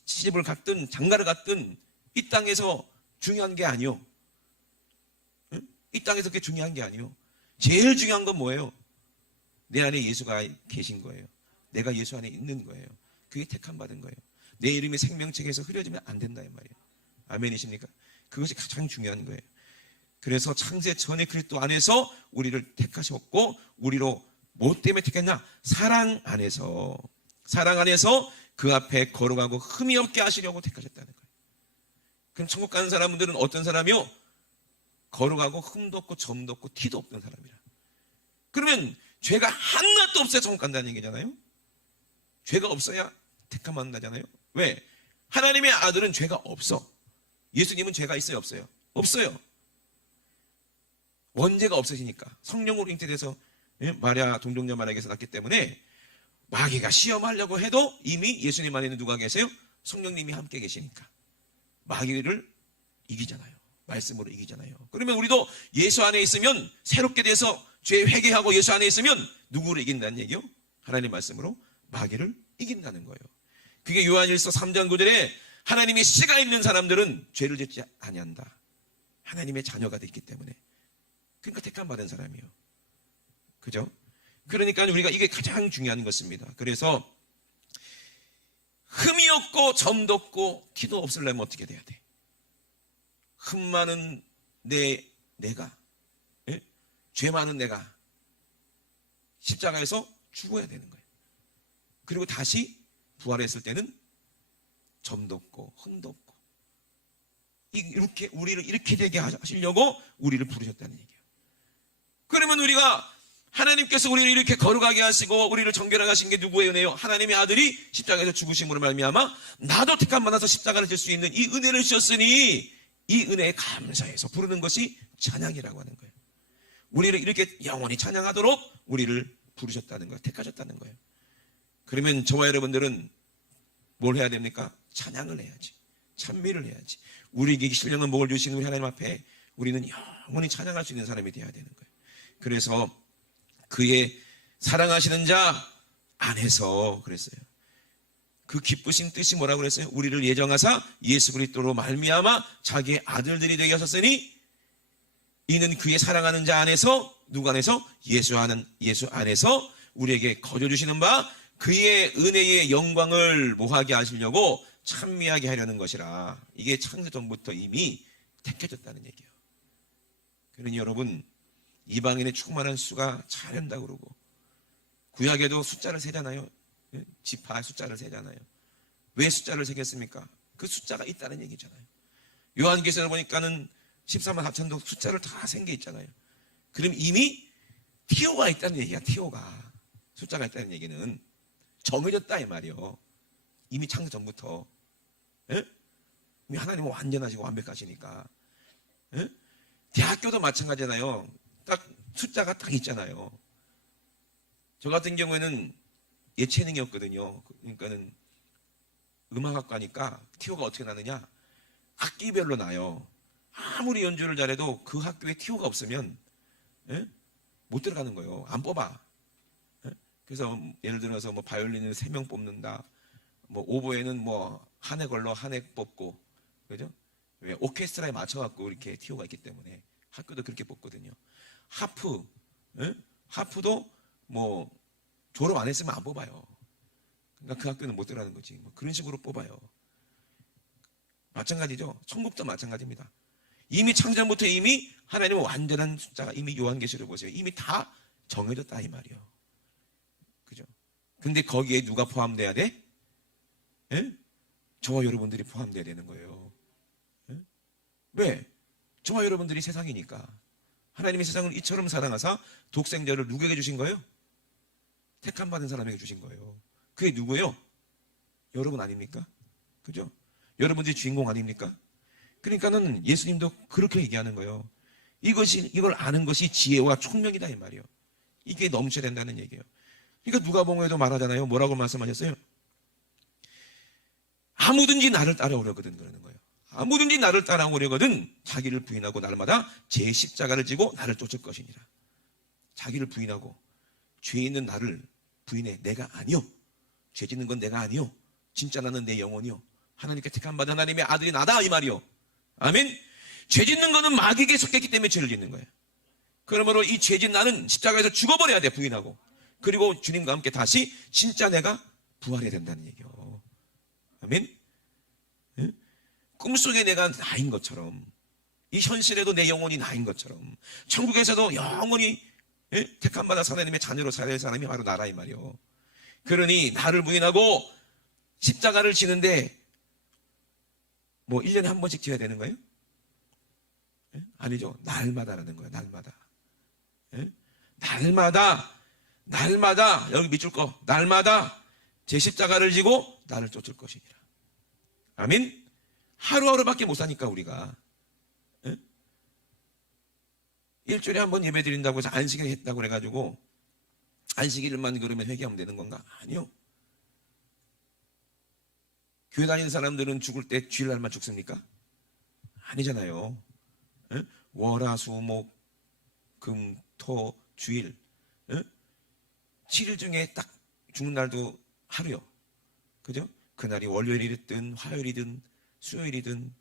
시집을 갔든 장가를 갔든 이 땅에서 중요한 게 아니요. 이 땅에서 그게 중요한 게 아니요. 제일 중요한 건 뭐예요? 내 안에 예수가 계신 거예요. 내가 예수 안에 있는 거예요. 그게 택함 받은 거예요. 내 이름이 생명책에서 흐려지면 안 된다 이 말이에요. 아멘이십니까? 그것이 가장 중요한 거예요. 그래서 창세 전에 그리스도 안에서 우리를 택하셨고, 우리로 뭐 때문에 택했냐? 사랑 안에서 그 앞에 걸어가고 흠이 없게 하시려고 택하셨다는 거예요. 그럼 천국 가는 사람들은 어떤 사람이요? 걸어가고 흠도 없고 점도 없고 티도 없는 사람이라. 그러면 죄가 하나도 없어야 천국 간다는 얘기잖아요. 죄가 없어야 택함 받는다잖아요. 왜? 하나님의 아들은 죄가 없어. 예수님은 죄가 있어요, 없어요? 없어요. 원죄가 없으시니까. 성령으로 잉태돼서 마리아 동정녀 마리아에게서 났기 때문에 마귀가 시험하려고 해도 이미 예수님 안에는 누가 계세요? 성령님이 함께 계시니까 마귀를 이기잖아요. 말씀으로 이기잖아요. 그러면 우리도 예수 안에 있으면, 새롭게 돼서 죄 회개하고 예수 안에 있으면 누구를 이긴다는 얘기요? 하나님 말씀으로 마귀를 이긴다는 거예요. 그게 요한일서 3장 9절에 하나님의 씨가 있는 사람들은 죄를 짓지 아니한다. 하나님의 자녀가 됐기 때문에. 그러니까 택함 받은 사람이에요. 그죠? 그러니까 우리가 이게 가장 중요한 것입니다. 그래서 흠이 없고 점도 없고 티도 없으려면 어떻게 돼야 돼? 흠 많은 내가, 예? 죄 많은 내가 십자가에서 죽어야 되는 거예요. 그리고 다시 부활했을 때는 점도 없고 흠도 없고, 이렇게 우리를 이렇게 되게 하시려고 우리를 부르셨다는 얘기예요. 그러면 우리가, 하나님께서 우리를 이렇게 거룩하게 하시고 우리를 정결하게 하신 게 누구의 은혜요? 하나님의 아들이 십자가에서 죽으심으로 말미암아 나도 택함 받아서 십자가를 질 수 있는 이 은혜를 주셨으니 이 은혜에 감사해서 부르는 것이 찬양이라고 하는 거예요. 우리를 이렇게 영원히 찬양하도록 우리를 부르셨다는 거예요. 택하셨다는 거예요. 그러면 저와 여러분들은 뭘 해야 됩니까? 찬양을 해야지. 찬미를 해야지. 우리에게 신령한 복을 주신 우리 하나님 앞에 우리는 영원히 찬양할 수 있는 사람이 되어야 되는 거예요. 그래서 그의 사랑하시는 자 안에서 그랬어요. 그 기쁘신 뜻이 뭐라고 그랬어요? 우리를 예정하사 예수 그리스도로 말미암아 자기의 아들들이 되게 하셨으니 이는 그의 사랑하는 자 안에서, 누구 안에서? 예수 안에서 우리에게 거저 주시는 바 그의 은혜의 영광을 뭐하게 하시려고 찬미하게 하려는 것이라. 이게 창세전부터 이미 택해졌다는 얘기예요. 그러니 여러분, 이방인의 충만한 수가 잘한다고 그러고, 구약에도 숫자를 세잖아요. 지파 숫자를 세잖아요. 왜 숫자를 세겠습니까? 그 숫자가 있다는 얘기잖아요. 요한계시를 보니까는 14만 4천도 숫자를 다 센 게 있잖아요. 그럼 이미 티오가 있다는 얘기야. 티오가 숫자가 있다는 얘기는 정해졌다 이 말이요. 이미 창세 전부터. 예? 하나님은 완전하시고 완벽하시니까. 예? 대학교도 마찬가지잖아요. 딱 숫자가 딱 있잖아요. 저 같은 경우에는 예체능이었거든요. 그러니까는 음악학과니까 티오가 어떻게 나느냐? 학기별로 나요. 아무리 연주를 잘해도 그 학교에 티오가 없으면 못 들어가는 거예요. 안 뽑아. 그래서 예를 들어서 뭐 바이올린을 3명 뽑는다. 뭐 오보에는 뭐 한 해 걸러 한 해 뽑고, 그죠? 왜? 오케스트라에 맞춰갖고 이렇게 티오가 있기 때문에 학교도 그렇게 뽑거든요. 하프도 뭐 졸업 안 했으면 안 뽑아요. 그러니까 그 학교는 못 들어가는 거지. 뭐 그런 식으로 뽑아요. 마찬가지죠. 천국도 마찬가지입니다. 이미 창세전부터 이미 하나님은 완전한 숫자가 이미 요한계시를 보세요. 이미 다 정해졌다 이 말이에요. 그죠? 근데 거기에 누가 포함돼야 돼? 예? 저와 여러분들이 포함돼야 되는 거예요. 예? 왜? 저와 여러분들이 세상이니까. 하나님이 세상을 이처럼 사랑하사 독생자를 누구에게 주신 거예요? 택함 받은 사람에게 주신 거예요. 그게 누구예요? 여러분 아닙니까? 그죠? 여러분들이 주인공 아닙니까? 그러니까는 예수님도 그렇게 얘기하는 거예요. 이걸 아는 것이 지혜와 총명이다 이 말이에요. 이게 넘쳐야 된다는 얘기예요. 그러니까 누가복음에도 말하잖아요. 뭐라고 말씀하셨어요? 아무든지 나를 따라오려거든 그러는 거예요. 아무든지 나를 따라오려거든 자기를 부인하고 날마다 제 십자가를 지고 나를 쫓을 것이니라. 자기를 부인하고 죄 있는 나를 부인해. 내가 아니요. 죄 짓는 건 내가 아니요. 진짜 나는 내 영혼이요. 하나님께 택함 받은 하나님의 아들이 나다 이 말이요. 아멘. 죄 짓는 거는 마귀에게 속했기 때문에 죄를 짓는 거예요. 그러므로 이 죄 짓는 나는 십자가에서 죽어버려야 돼. 부인하고. 그리고 주님과 함께 다시 진짜 내가 부활해야 된다는 얘기요. 아멘. 응? 꿈속에 내가 나인 것처럼, 이 현실에도 내 영혼이 나인 것처럼, 천국에서도 영원히 택함 받아 하나님의 자녀로 살아야 할 사람이 바로 나라 이 말이요. 그러니 나를 부인하고 십자가를 지는데 뭐 1년에 한 번씩 지어야 되는 거예요? 아니죠. 날마다라는 거예요. 날마다. 날마다 여기 밑줄 거, 날마다 제 십자가를 지고 나를 쫓을 것이니라. 아멘. 하루하루밖에 못 사니까 우리가 일주일에 한 번 예배 드린다고 해서 안식일 했다고 그래가지고 안식일만 그러면 회개하면 되는 건가? 아니요. 교회 다니는 사람들은 죽을 때 주일날만 죽습니까? 아니잖아요. 월, 화, 수, 목, 금, 토, 주일 7일 중에 딱 죽는 날도 하루요. 그죠? 그날이 월요일이든 화요일이든 수요일이든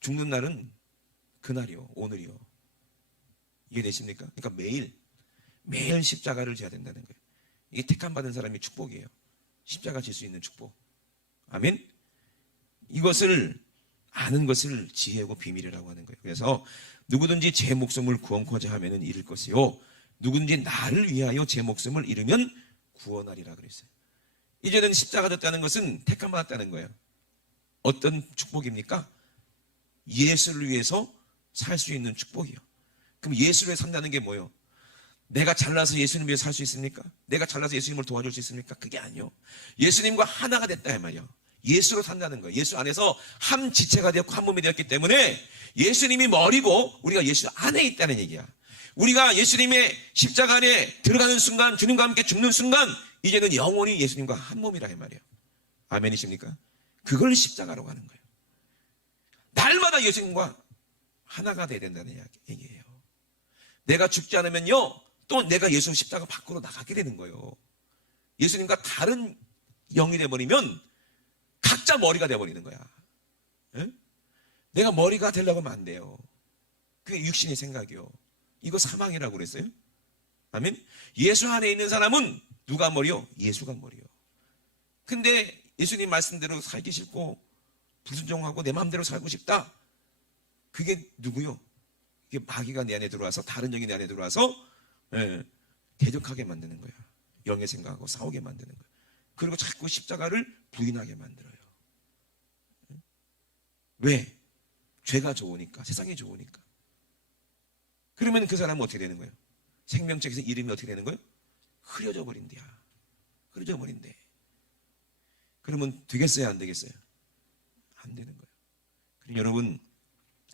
죽는 날은 그날이요. 오늘이요. 이해되십니까? 그러니까 매일 십자가를 져야 된다는 거예요. 이게 택함 받은 사람이 축복이에요. 십자가 질 수 있는 축복. 아멘. 이것을 아는 것을 지혜고 비밀이라고 하는 거예요. 그래서 누구든지 제 목숨을 구원코자 하면은 잃을 것이요, 누구든지 나를 위하여 제 목숨을 잃으면 구원하리라 그랬어요. 이제는 십자가 졌다는 것은 택함 받았다는 거예요. 어떤 축복입니까? 예수를 위해서 살 수 있는 축복이요. 그럼 예수를 위해 산다는 게 뭐예요? 내가 잘나서 예수님 위해 살 수 있습니까? 내가 잘나서 예수님을 도와줄 수 있습니까? 그게 아니요. 예수님과 하나가 됐다 이 말이요. 예수로 산다는 거예요. 예수 안에서 한 지체가 되었고 한 몸이 되었기 때문에 예수님이 머리고 우리가 예수 안에 있다는 얘기야. 우리가 예수님의 십자가 안에 들어가는 순간, 주님과 함께 죽는 순간, 이제는 영원히 예수님과 한 몸이라 이 말이에요. 아멘이십니까? 그걸 십자가라고 하는 거예요. 날마다 예수님과 하나가 돼야 된다는 얘기예요. 내가 죽지 않으면요, 또 내가 예수 십자가 밖으로 나가게 되는 거예요. 예수님과 다른 영이 돼버리면 각자 머리가 돼버리는 거야. 내가 머리가 되려고 하면 안 돼요. 그게 육신의 생각이요. 이거 사망이라고 그랬어요. 아멘. 예수 안에 있는 사람은 누가 머리요? 예수가 머리요. 근데 예수님 말씀대로 살기 싫고 불순종하고 내 마음대로 살고 싶다. 그게 누구요? 이게 마귀가 내 안에 들어와서, 다른 영이 내 안에 들어와서 대적하게 만드는 거야. 영의 생각하고 싸우게 만드는 거야. 그리고 자꾸 십자가를 부인하게 만들어요. 왜? 죄가 좋으니까, 세상이 좋으니까. 그러면 그 사람은 어떻게 되는 거예요? 생명책에서 이름이 어떻게 되는 거예요? 흐려져 버린대야. 흐려져 버린대. 그러면 되겠어요, 안 되겠어요? 안 되는 거예요. 그럼 여러분,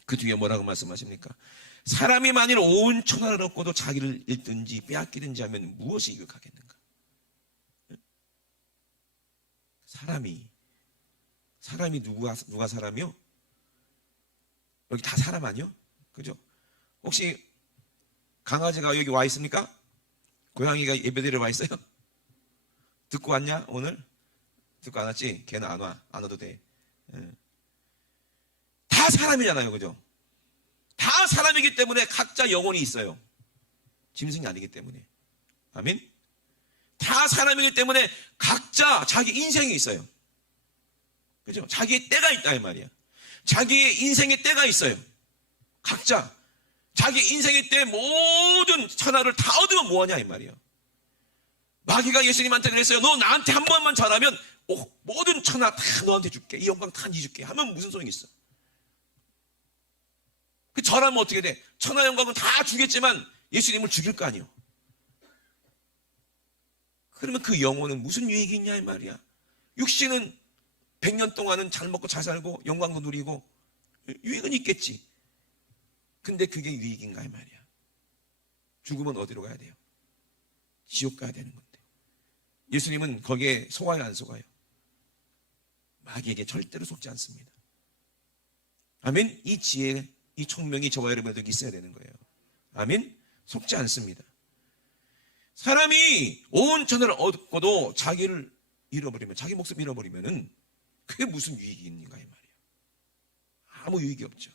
그 뒤에 뭐라고 말씀하십니까? 사람이 만일 온 천하를 얻고도 자기를 잃든지 빼앗기든지 하면 무엇이 유익하겠는가? 사람이 누가 사람이요? 여기 다 사람 아니요? 그죠? 혹시 강아지가 여기 와 있습니까? 고양이가 예배드리러 와 있어요? 듣고 왔냐 오늘? 듣고 안 왔지? 걔는 안 와. 안 와도 돼. 다 사람이잖아요. 그죠? 다 사람이기 때문에 각자 영혼이 있어요. 짐승이 아니기 때문에. 아멘? 다 사람이기 때문에 각자 자기 인생이 있어요. 그죠? 자기의 때가 있다 이 말이야. 자기의 인생의 때가 있어요. 각자 자기 인생의 때 모든 천하를 다 얻으면 뭐하냐 이 말이야. 마귀가 예수님한테 그랬어요. 너 나한테 한 번만 잘하면 모든 천하 다 너한테 줄게. 이 영광 다 네 줄게. 하면 무슨 소용이 있어? 그 절하면 어떻게 돼? 천하 영광은 다 주겠지만 예수님을 죽일 거 아니에요. 그러면 그 영혼은 무슨 유익이 있냐 이 말이야. 육신은 100년 동안은 잘 먹고 잘 살고 영광도 누리고 유익은 있겠지. 근데 그게 유익인가 이 말이야. 죽으면 어디로 가야 돼요? 지옥 가야 되는 건데. 예수님은 거기에 속아요 안 속아요? 마귀에게 절대로 속지 않습니다. 아멘. 이 지혜, 이 총명이 저와 여러분에게 있어야 되는 거예요. 아멘. 속지 않습니다. 사람이 온 천하를 얻고도 자기를 잃어버리면, 자기 목숨 잃어버리면은 그게 무슨 유익이 있는가 이 말이에요. 아무 유익이 없죠.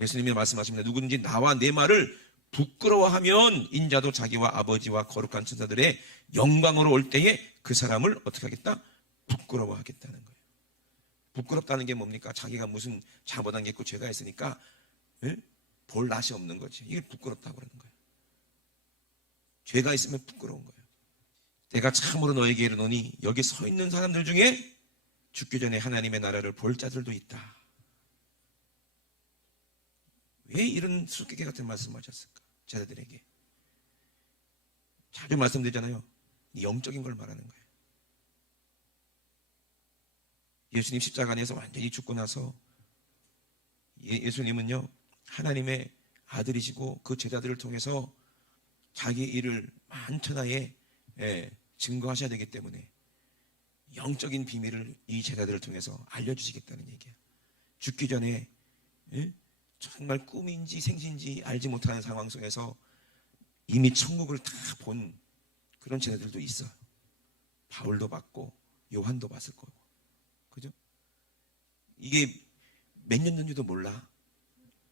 예수님이 말씀하십니다. 누구든지 나와 내 말을 부끄러워하면 인자도 자기와 아버지와 거룩한 천사들의 영광으로 올 때에 그 사람을 어떻게 하겠다? 부끄러워하겠다는 거예요. 부끄럽다는 게 뭡니까? 자기가 무슨 잘못한 게 있고 죄가 있으니까 볼 낯이 없는 거지. 이게 부끄럽다고 그러는 거예요. 죄가 있으면 부끄러운 거예요. 내가 참으로 너에게 이르노니 여기 서 있는 사람들 중에 죽기 전에 하나님의 나라를 볼 자들도 있다. 왜 이런 수수께끼 같은 말씀을 하셨을까? 제자들에게. 자주 말씀드리잖아요. 영적인 걸 말하는 거예요. 예수님 십자가 안에서 완전히 죽고 나서 예수님은요, 하나님의 아들이시고 그 제자들을 통해서 자기 일을 만천하에 증거하셔야 되기 때문에 영적인 비밀을 이 제자들을 통해서 알려주시겠다는 얘기예요. 죽기 전에 정말 꿈인지 생신지 알지 못하는 상황 속에서 이미 천국을 다 본 그런 제자들도 있어요. 바울도 봤고 요한도 봤을 거고, 그죠? 이게 몇 년 전인지도 몰라.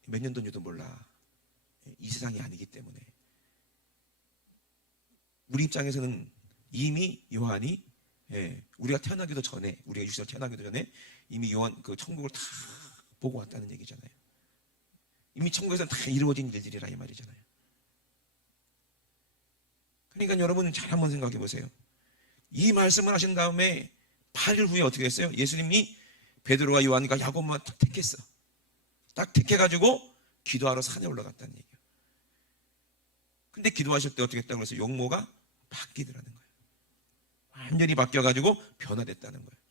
몇 년 전인지도 몰라. 이 세상이 아니기 때문에 우리 입장에서는 이미 요한이 우리가 태어나기도 전에, 우리가 육신으로 태어나기도 전에 이미 요한 그 천국을 다 보고 왔다는 얘기잖아요. 이미 천국에서는 다 이루어진 일들이라 이 말이잖아요. 그러니까 여러분 잘 한번 생각해 보세요. 이 말씀을 하신 다음에 8일 후에 어떻게 했어요? 예수님이 베드로와 요한과 야고보만 딱 택했어. 딱 택해가지고 기도하러 산에 올라갔다는 얘기예요. 근데 기도하실 때 어떻게 했다고 그랬어요? 용모가 바뀌더라는 거예요. 완전히 바뀌어가지고 변화됐다는 거예요.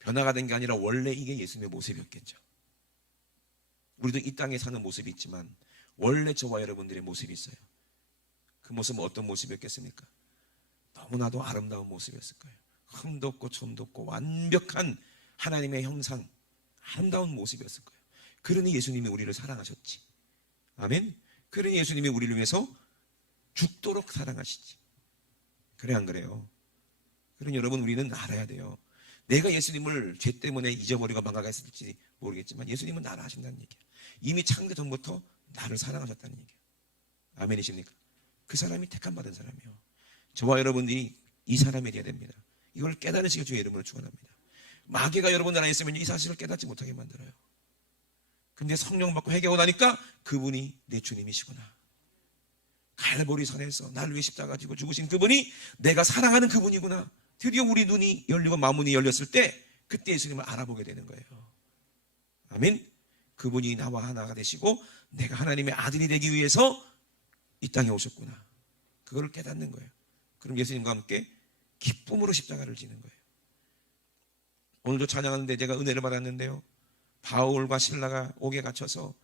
변화가 된 게 아니라 원래 이게 예수님의 모습이었겠죠. 우리도 이 땅에 사는 모습이 있지만 원래 저와 여러분들의 모습이 있어요. 그 모습은 어떤 모습이었겠습니까? 너무나도 아름다운 모습이었을 거예요. 흠도 없고 점도 없고 완벽한 하나님의 형상, 아름다운 모습이었을 거예요. 그러니 예수님이 우리를 사랑하셨지. 아멘. 그러니 예수님이 우리를 위해서 죽도록 사랑하시지. 그래 안 그래요? 그러니 여러분 우리는 알아야 돼요. 내가 예수님을 죄 때문에 잊어버리고 망각했을지 모르겠지만 예수님은 나를 아신다는 얘기예요. 이미 창세 전부터 나를 사랑하셨다는 얘기예요. 아멘이십니까? 그 사람이 택함 받은 사람이에요. 저와 여러분들이 이 사람이 돼야 됩니다. 이걸 깨달으시길 주의 이름으로 축원합니다. 마귀가 여러분 안에 있으면 이 사실을 깨닫지 못하게 만들어요. 근데 성령 받고 회개하고 나니까 그분이 내 주님이시구나. 갈보리 선에서 나를 위해 십자가 지고 죽으신 그분이 내가 사랑하는 그분이구나. 드디어 우리 눈이 열리고 마문이 열렸을 때 그때 예수님을 알아보게 되는 거예요. 아멘. 그분이 나와 하나가 되시고 내가 하나님의 아들이 되기 위해서 이 땅에 오셨구나. 그거를 깨닫는 거예요. 그럼 예수님과 함께 기쁨으로 십자가를 지는 거예요. 오늘도 찬양하는데 제가 은혜를 받았는데요. 바울과 실라가 옥에 갇혀서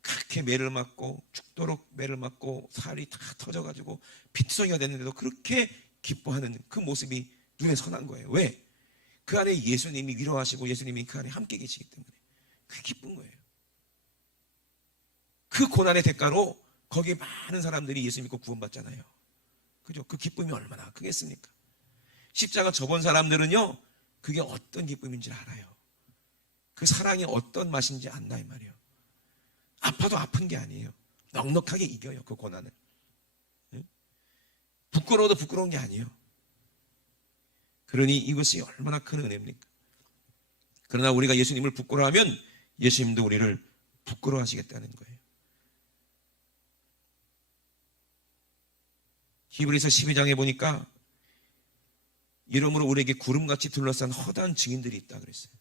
그렇게 매를 맞고 죽도록 매를 맞고 살이 다 터져가지고 피투성이가 됐는데도 그렇게 기뻐하는 그 모습이 눈에 선한 거예요. 왜? 그 안에 예수님이 위로하시고 예수님이 그 안에 함께 계시기 때문에 그게 기쁜 거예요. 그 고난의 대가로 거기에 많은 사람들이 예수 믿고 구원받잖아요. 그죠? 그 기쁨이 얼마나 크겠습니까? 십자가 접은 사람들은요, 그게 어떤 기쁨인지 알아요. 그 사랑이 어떤 맛인지 안다 이 말이에요. 아파도 아픈 게 아니에요. 넉넉하게 이겨요, 그 고난을. 부끄러워도 부끄러운 게 아니에요. 그러니 이것이 얼마나 큰 은혜입니까? 그러나 우리가 예수님을 부끄러워하면 예수님도 우리를 부끄러워하시겠다는 거예요. 히브리서 12장에 보니까 이러므로 우리에게 구름같이 둘러싼 허다한 증인들이 있다 그랬어요.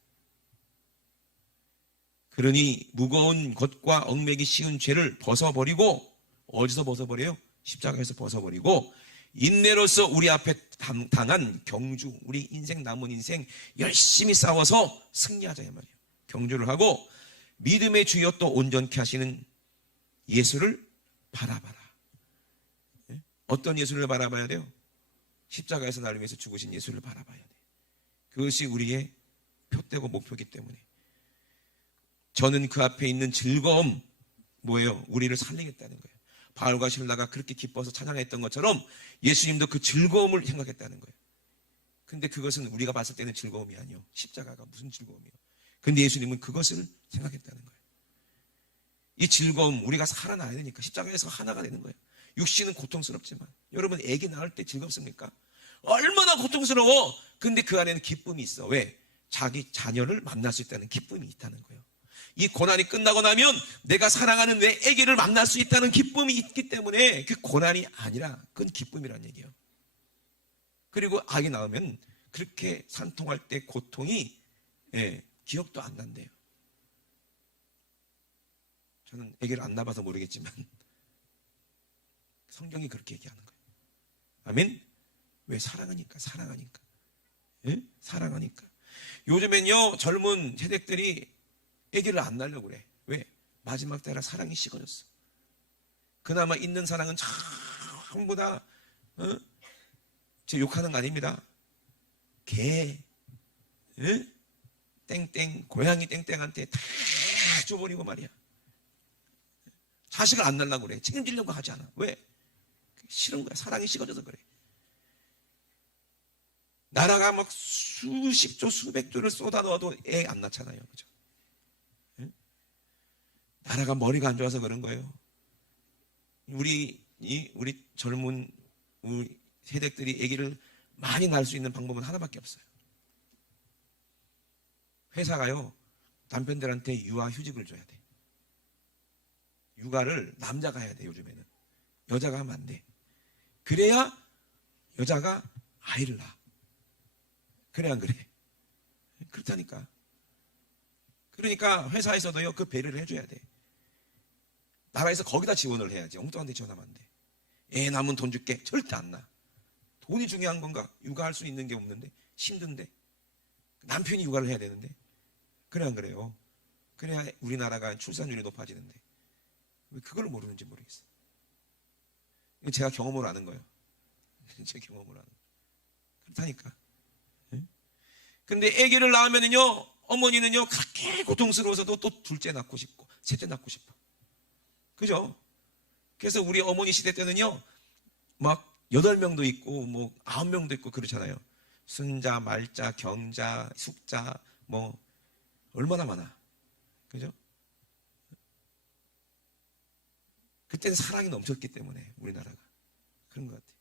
그러니 무거운 것과 얽매기 쉬운 죄를 벗어버리고, 어디서 벗어버려요? 십자가에서 벗어버리고 인내로서 우리 앞에 당한 경주, 우리 인생 남은 인생 열심히 싸워서 승리하자 이 말이에요. 경주를 하고 믿음의 주여 또 온전케 하시는 예수를 바라봐라. 어떤 예수를 바라봐야 돼요? 십자가에서 나를 위해서 죽으신 예수를 바라봐야 돼요. 그것이 우리의 표대고 목표이기 때문에 저는 그 앞에 있는 즐거움, 뭐예요? 우리를 살리겠다는 거예요. 바울과 실라가 그렇게 기뻐서 찬양했던 것처럼 예수님도 그 즐거움을 생각했다는 거예요. 근데 그것은 우리가 봤을 때는 즐거움이 아니에요. 십자가가 무슨 즐거움이에요? 근데 예수님은 그것을 생각했다는 거예요. 이 즐거움, 우리가 살아나야 되니까 십자가에서 하나가 되는 거예요. 육신은 고통스럽지만 여러분 애기 낳을 때 즐겁습니까? 얼마나 고통스러워. 근데 그 안에는 기쁨이 있어. 왜? 자기 자녀를 만날 수 있다는 기쁨이 있다는 거예요. 이 고난이 끝나고 나면 내가 사랑하는 내 아기를 만날 수 있다는 기쁨이 있기 때문에 그 고난이 아니라 그건 기쁨이란 얘기예요. 그리고 아기 낳으면 그렇게 산통할 때 고통이 기억도 안 난대요. 저는 아기를 안 낳아봐서 모르겠지만 성경이 그렇게 얘기하는 거예요. 아멘? 왜? 사랑하니까. 사랑하니까. 요즘엔요 젊은 세대들이 아기를 안 낳으려고 그래. 왜? 마지막 때라 사랑이 식어졌어. 그나마 있는 사랑은 전부 다 제 욕하는 거 아닙니다. 개, 땡땡, 고양이 땡땡한테 다 줘버리고 말이야. 자식을 안 낳으려고 그래. 책임지려고 하지 않아. 왜? 싫은 거야. 사랑이 식어져서 그래. 나라가 막 수십 조, 수백 조를 쏟아 넣어도 애 안 낳잖아요. 그죠? 나라가 머리가 안 좋아서 그런 거예요. 우리 젊은 우리 세대들이 아기를 많이 낳을 수 있는 방법은 하나밖에 없어요. 회사가요 남편들한테 육아휴직을 줘야 돼. 육아를 남자가 해야 돼. 요즘에는 여자가 하면 안 돼. 그래야 여자가 아이를 낳아. 그래 안 그래? 그렇다니까. 그러니까 회사에서도요 그 배려를 해줘야 돼. 나라에서 거기다 지원을 해야지. 엉뚱한 데 지원하면 안 돼. 애 낳으면 돈 줄게. 절대 안 나. 돈이 중요한 건가? 육아할 수 있는 게 없는데 힘든데 남편이 육아를 해야 되는데 그래 안 그래요? 그래야 우리나라가 출산율이 높아지는데 왜 그걸 모르는지 모르겠어요. 제가 경험으로 아는 거예요. 제 경험으로 아는 거예요. 그렇다니까. 근데 아기를 낳으면은요 어머니는요 그렇게 고통스러워서도 또 둘째 낳고 싶고 셋째 낳고 싶어. 그죠? 그래서 우리 어머니 시대 때는요 막 8명도 있고 뭐 9명도 있고 그렇잖아요. 순자, 말자, 경자, 숙자 뭐 얼마나 많아. 그죠? 그때는 사랑이 넘쳤기 때문에 우리나라가 그런 것 같아요.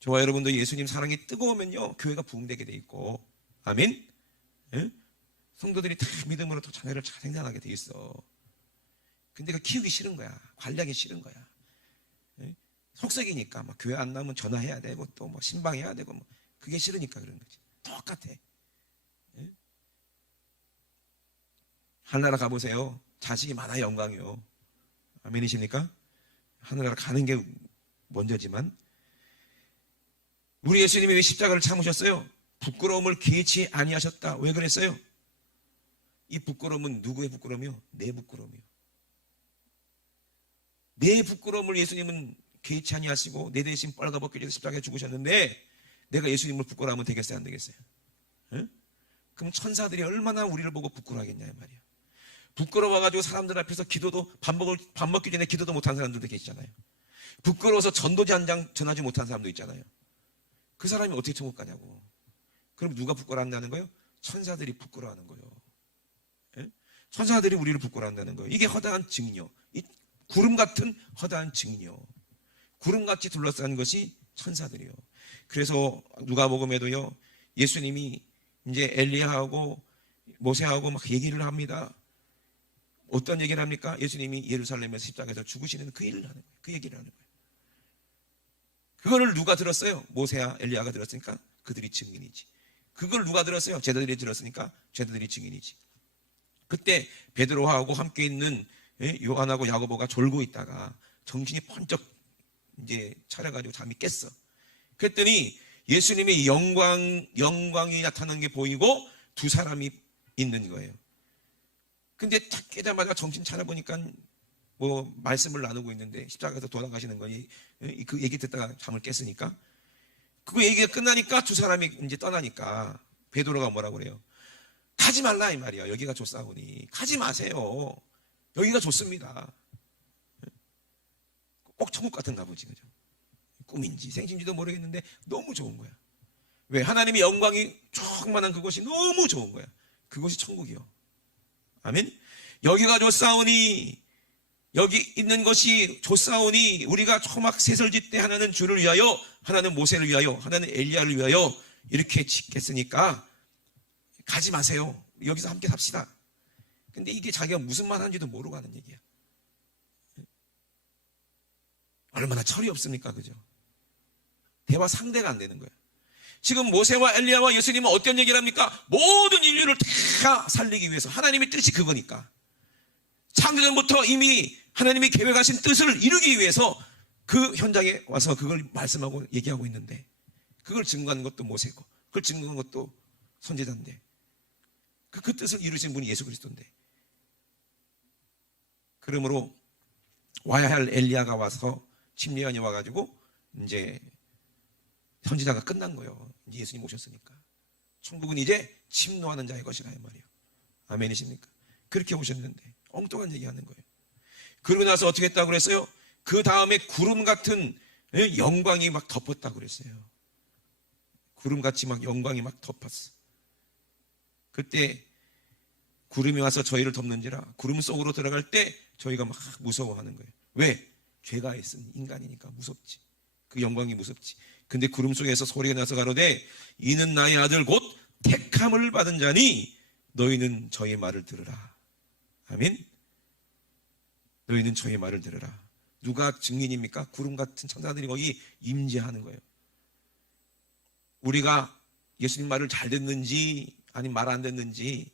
저와 여러분도 예수님 사랑이 뜨거우면요 교회가 부흥되게 돼 있고 아멘? 예? 성도들이 다 믿음으로 더 자녀를 잘 생산하게 돼 있어. 근데 그 키우기 싫은 거야. 관리하기 싫은 거야. 예? 속썩이니까 막 교회 안 나오면 전화해야 되고 또 뭐 신방해야 되고 뭐 그게 싫으니까 그런 거지. 똑같아. 예? 하늘나라 가보세요. 자식이 많아야 영광이요. 아멘이십니까? 하늘나라 가는 게 먼저지만 우리 예수님이 왜 십자가를 참으셨어요? 부끄러움을 개치 아니하셨다. 왜 그랬어요? 이 부끄러움은 누구의 부끄러움이요? 내 부끄러움이요. 내 부끄러움을 예수님은 개치 아니하시고 내 대신 빨가벗겨져서 십자가에 죽으셨는데 내가 예수님을 부끄러워하면 되겠어요? 안 되겠어요? 응? 그럼 천사들이 얼마나 우리를 보고 부끄러워하겠냐 이 말이에요. 부끄러워가지고 사람들 앞에서 기도도 밥 먹기 전에 기도도 못한 사람들도 계시잖아요. 부끄러워서 전도지 한 장 전하지 못한 사람도 있잖아요. 그 사람이 어떻게 천국 가냐고. 그럼 누가 부끄러워한다는 거예요? 천사들이 부끄러워하는 거예요. 예? 천사들이 우리를 부끄러워한다는 거예요. 이게 허다한 증인이요. 이 구름 같은 허다한 증인이요. 구름같이 둘러싼 것이 천사들이요. 그래서 누가복음에도요. 예수님이 이제 엘리야하고 모세하고 막 얘기를 합니다. 어떤 얘기를 합니까? 예수님이 예루살렘에서 십자가에서 죽으시는 그 일을 하는 거예요. 그 얘기를 하는 거예요. 그거를 누가 들었어요? 모세야 엘리야가 들었으니까 그들이 증인이지. 그걸 누가 들었어요? 제자들이 들었으니까 제자들이 증인이지. 그때 베드로하고 함께 있는 요한하고 야고보가 졸고 있다가 정신이 번쩍 이제 차려가지고 잠이 깼어. 그랬더니 예수님의 영광이 나타나는 게 보이고 두 사람이 있는 거예요. 근데 탁 깨자마자 정신 차려보니까 뭐 말씀을 나누고 있는데 십자가에서 돌아가시는 거니 그 얘기 듣다가 잠을 깼으니까 그 얘기가 끝나니까 두 사람이 이제 떠나니까 베드로가 뭐라고 그래요? 가지 말라 이 말이야. 여기가 좋사오니 가지 마세요. 여기가 좋습니다. 꼭 천국 같은가 보지. 그죠? 꿈인지 생신지도 모르겠는데 너무 좋은 거야. 왜? 하나님의 영광이 조그만한 그곳이 너무 좋은 거야. 그것이 천국이요. 아멘. 여기가 좋사오니, 여기 있는 것이 좋사오니, 우리가 초막 세설짓 때 하나는 주를 위하여, 하나는 모세를 위하여, 하나는 엘리야를 위하여 이렇게 짓겠으니까 가지 마세요. 여기서 함께 삽시다. 근데 이게 자기가 무슨 말 하는지도 모르고 하는 얘기야. 얼마나 철이 없습니까? 그죠? 대화 상대가 안 되는 거예요. 지금 모세와 엘리야와 예수님은 어떤 얘기를 합니까? 모든 인류를 다 살리기 위해서, 하나님의 뜻이 그거니까, 창조전부터 이미 하나님이 계획하신 뜻을 이루기 위해서 그 현장에 와서 그걸 말씀하고 얘기하고 있는데, 그걸 증거하는 것도 모세고, 그걸 증거하는 것도 선지자인데, 그 뜻을 이루신 분이 예수 그리스도인데, 그러므로 와야 할 엘리야가 와서, 침례요한이 와가지고 이제 선지자가 끝난 거예요. 이제 예수님 오셨으니까 천국은 이제 침노하는 자의 것이라, 이 말이에요. 아멘이십니까? 그렇게 오셨는데 엉뚱한 얘기하는 거예요. 그러고 나서 어떻게 했다고 그랬어요? 그 다음에 구름 같은 영광이 막 덮었다고 그랬어요. 구름같이 막 영광이 막 덮었어. 그때 구름이 와서 저희를 덮는지라, 구름 속으로 들어갈 때 저희가 막 무서워하는 거예요. 왜? 죄가 있은 인간이니까 무섭지. 그 영광이 무섭지. 근데 구름 속에서 소리가 나서 가로되 이는 나의 아들 곧 택함을 받은 자니 너희는 저의 말을 들으라. 아멘. 너희는 저의 말을 들으라. 누가 증인입니까? 구름 같은 천사들이 거기 임재하는 거예요. 우리가 예수님 말을 잘 듣는지 아니면 말 안 듣는지,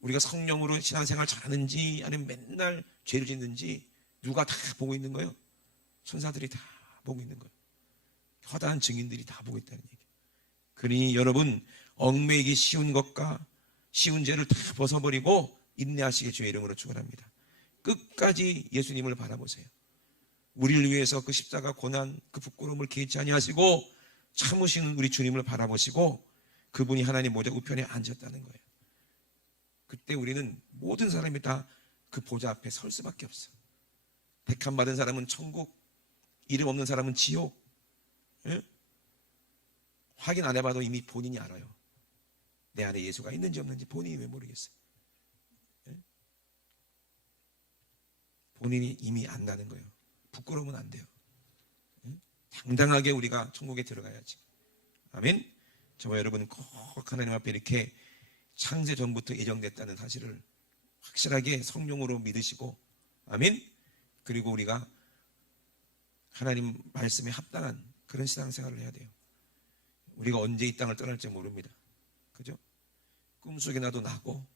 우리가 성령으로 신앙생활 잘하는지 아니면 맨날 죄를 짓는지 누가 다 보고 있는 거예요? 천사들이 다 보고 있는 거예요. 허다한 증인들이 다 보고 있다는 얘기예요. 그러니 여러분, 얽매이기 쉬운 것과 쉬운 죄를 다 벗어버리고 인내하시게 주의 이름으로 축원합니다. 끝까지 예수님을 바라보세요. 우리를 위해서 그 십자가 고난, 그 부끄러움을 개의치 아니하시고 참으시는 우리 주님을 바라보시고 그분이 하나님 보좌 우편에 앉았다는 거예요. 그때 우리는 모든 사람이 다 그 보좌 앞에 설 수밖에 없어. 택함 받은 사람은 천국, 이름 없는 사람은 지옥. 확인 안 해봐도 이미 본인이 알아요. 내 안에 예수가 있는지 없는지 본인이 왜 모르겠어요? 본인이 이미 안다는 거예요. 부끄러우면 안 돼요. 당당하게 우리가 천국에 들어가야지. 아멘. 저와 여러분은 꼭 하나님 앞에 이렇게 창세 전부터 예정됐다는 사실을 확실하게 성령으로 믿으시고, 아멘. 그리고 우리가 하나님 말씀에 합당한 그런 신앙생활을 해야 돼요. 우리가 언제 이 땅을 떠날지 모릅니다. 그죠? 꿈속에 나도 나고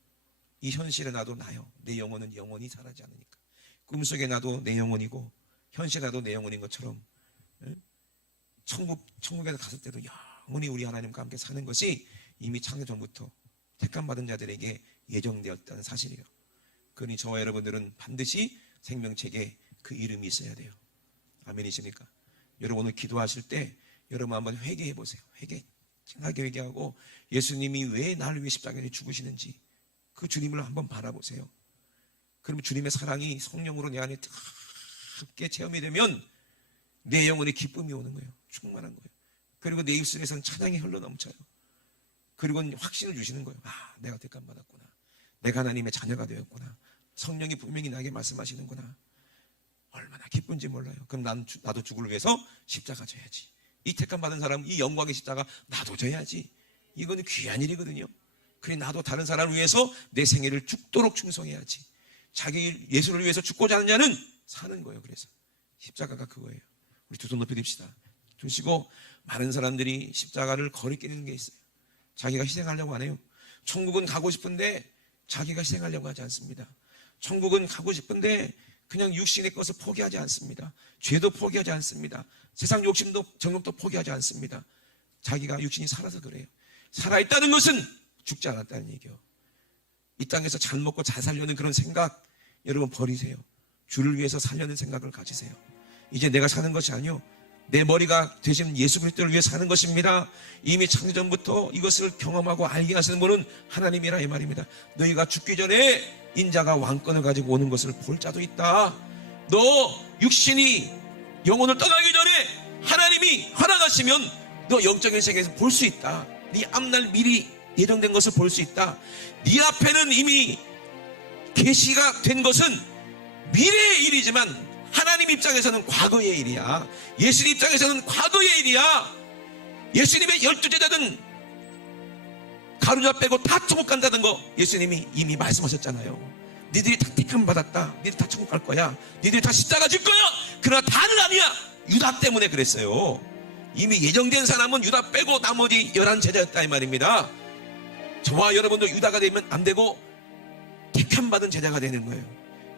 이 현실에 나도 나요. 내 영혼은 영원히 사라지지 않으니까. 꿈속에 나도 내 영혼이고 현실에 나도 내 영혼인 것처럼 천국에 갔을 때도 영원히 우리 하나님과 함께 사는 것이 이미 창세 전부터 택함받은 자들에게 예정되었다는 사실이에요. 그러니 저와 여러분들은 반드시 생명책에 그 이름이 있어야 돼요. 아멘이십니까? 여러분 오늘 기도하실 때 여러분 한번 회개해 보세요. 진하게 회개하고 예수님이 왜 나를 위해 십자가에 죽으시는지 그 주님을 한번 바라보세요. 그러면 주님의 사랑이 성령으로 내 안에 뜨겁게 체험이 되면 내 영혼에 기쁨이 오는 거예요. 충만한 거예요. 그리고 내 입술에서는 찬양이 흘러넘쳐요. 그리고 확신을 주시는 거예요. 아, 내가 택함 받았구나. 내가 하나님의 자녀가 되었구나. 성령이 분명히 나에게 말씀하시는구나. 얼마나 기쁜지 몰라요. 그럼 나도 죽을 위해서 십자가 져야지. 이 택함 받은 사람, 이 영광의 십자가 나도 져야지. 이건 귀한 일이거든요. 그래 나도 다른 사람을 위해서 내 생애를 죽도록 충성해야지. 자기 예수를 위해서 죽고자 하는 자는 사는 거예요. 그래서 십자가가 그거예요. 우리 두 손 높이 듭시다. 두시고 많은 사람들이 십자가를 거리끼는 게 있어요. 자기가 희생하려고 안 해요. 천국은 가고 싶은데 자기가 희생하려고 하지 않습니다. 천국은 가고 싶은데 그냥 육신의 것을 포기하지 않습니다. 죄도 포기하지 않습니다. 세상 욕심도 정욕도 포기하지 않습니다. 자기가 육신이 살아서 그래요. 살아있다는 것은 죽지 않았다는 얘기예요. 이 땅에서 잘 먹고 잘 살려는 그런 생각 여러분 버리세요. 주를 위해서 살려는 생각을 가지세요. 이제 내가 사는 것이 아니요 내 머리가 되신 예수 그리스도를 위해 사는 것입니다. 이미 창조전부터 이것을 경험하고 알게 하시는 분은 하나님이라 이 말입니다. 너희가 죽기 전에 인자가 왕권을 가지고 오는 것을 볼 자도 있다. 너 육신이 영혼을 떠나기 전에 하나님이 허락하시면 너 영적인 세계에서 볼 수 있다. 네 앞날 미리 예정된 것을 볼 수 있다. 네 앞에는 이미 계시가 된 것은 미래의 일이지만 하나님 입장에서는 과거의 일이야. 예수님 입장에서는 과거의 일이야. 예수님의 12제자는 가룟 빼고 다 천국 간다는 거 예수님이 이미 말씀하셨잖아요. 니들이 다 택함 받았다. 니들 다 천국 갈 거야. 니들이 다 십자가 질 거야. 그러나 다는 아니야. 유다 때문에 그랬어요. 이미 예정된 사람은 유다 빼고 나머지 11제자였다 이 말입니다. 저와 여러분도 유다가 되면 안 되고 택함 받은 제자가 되는 거예요.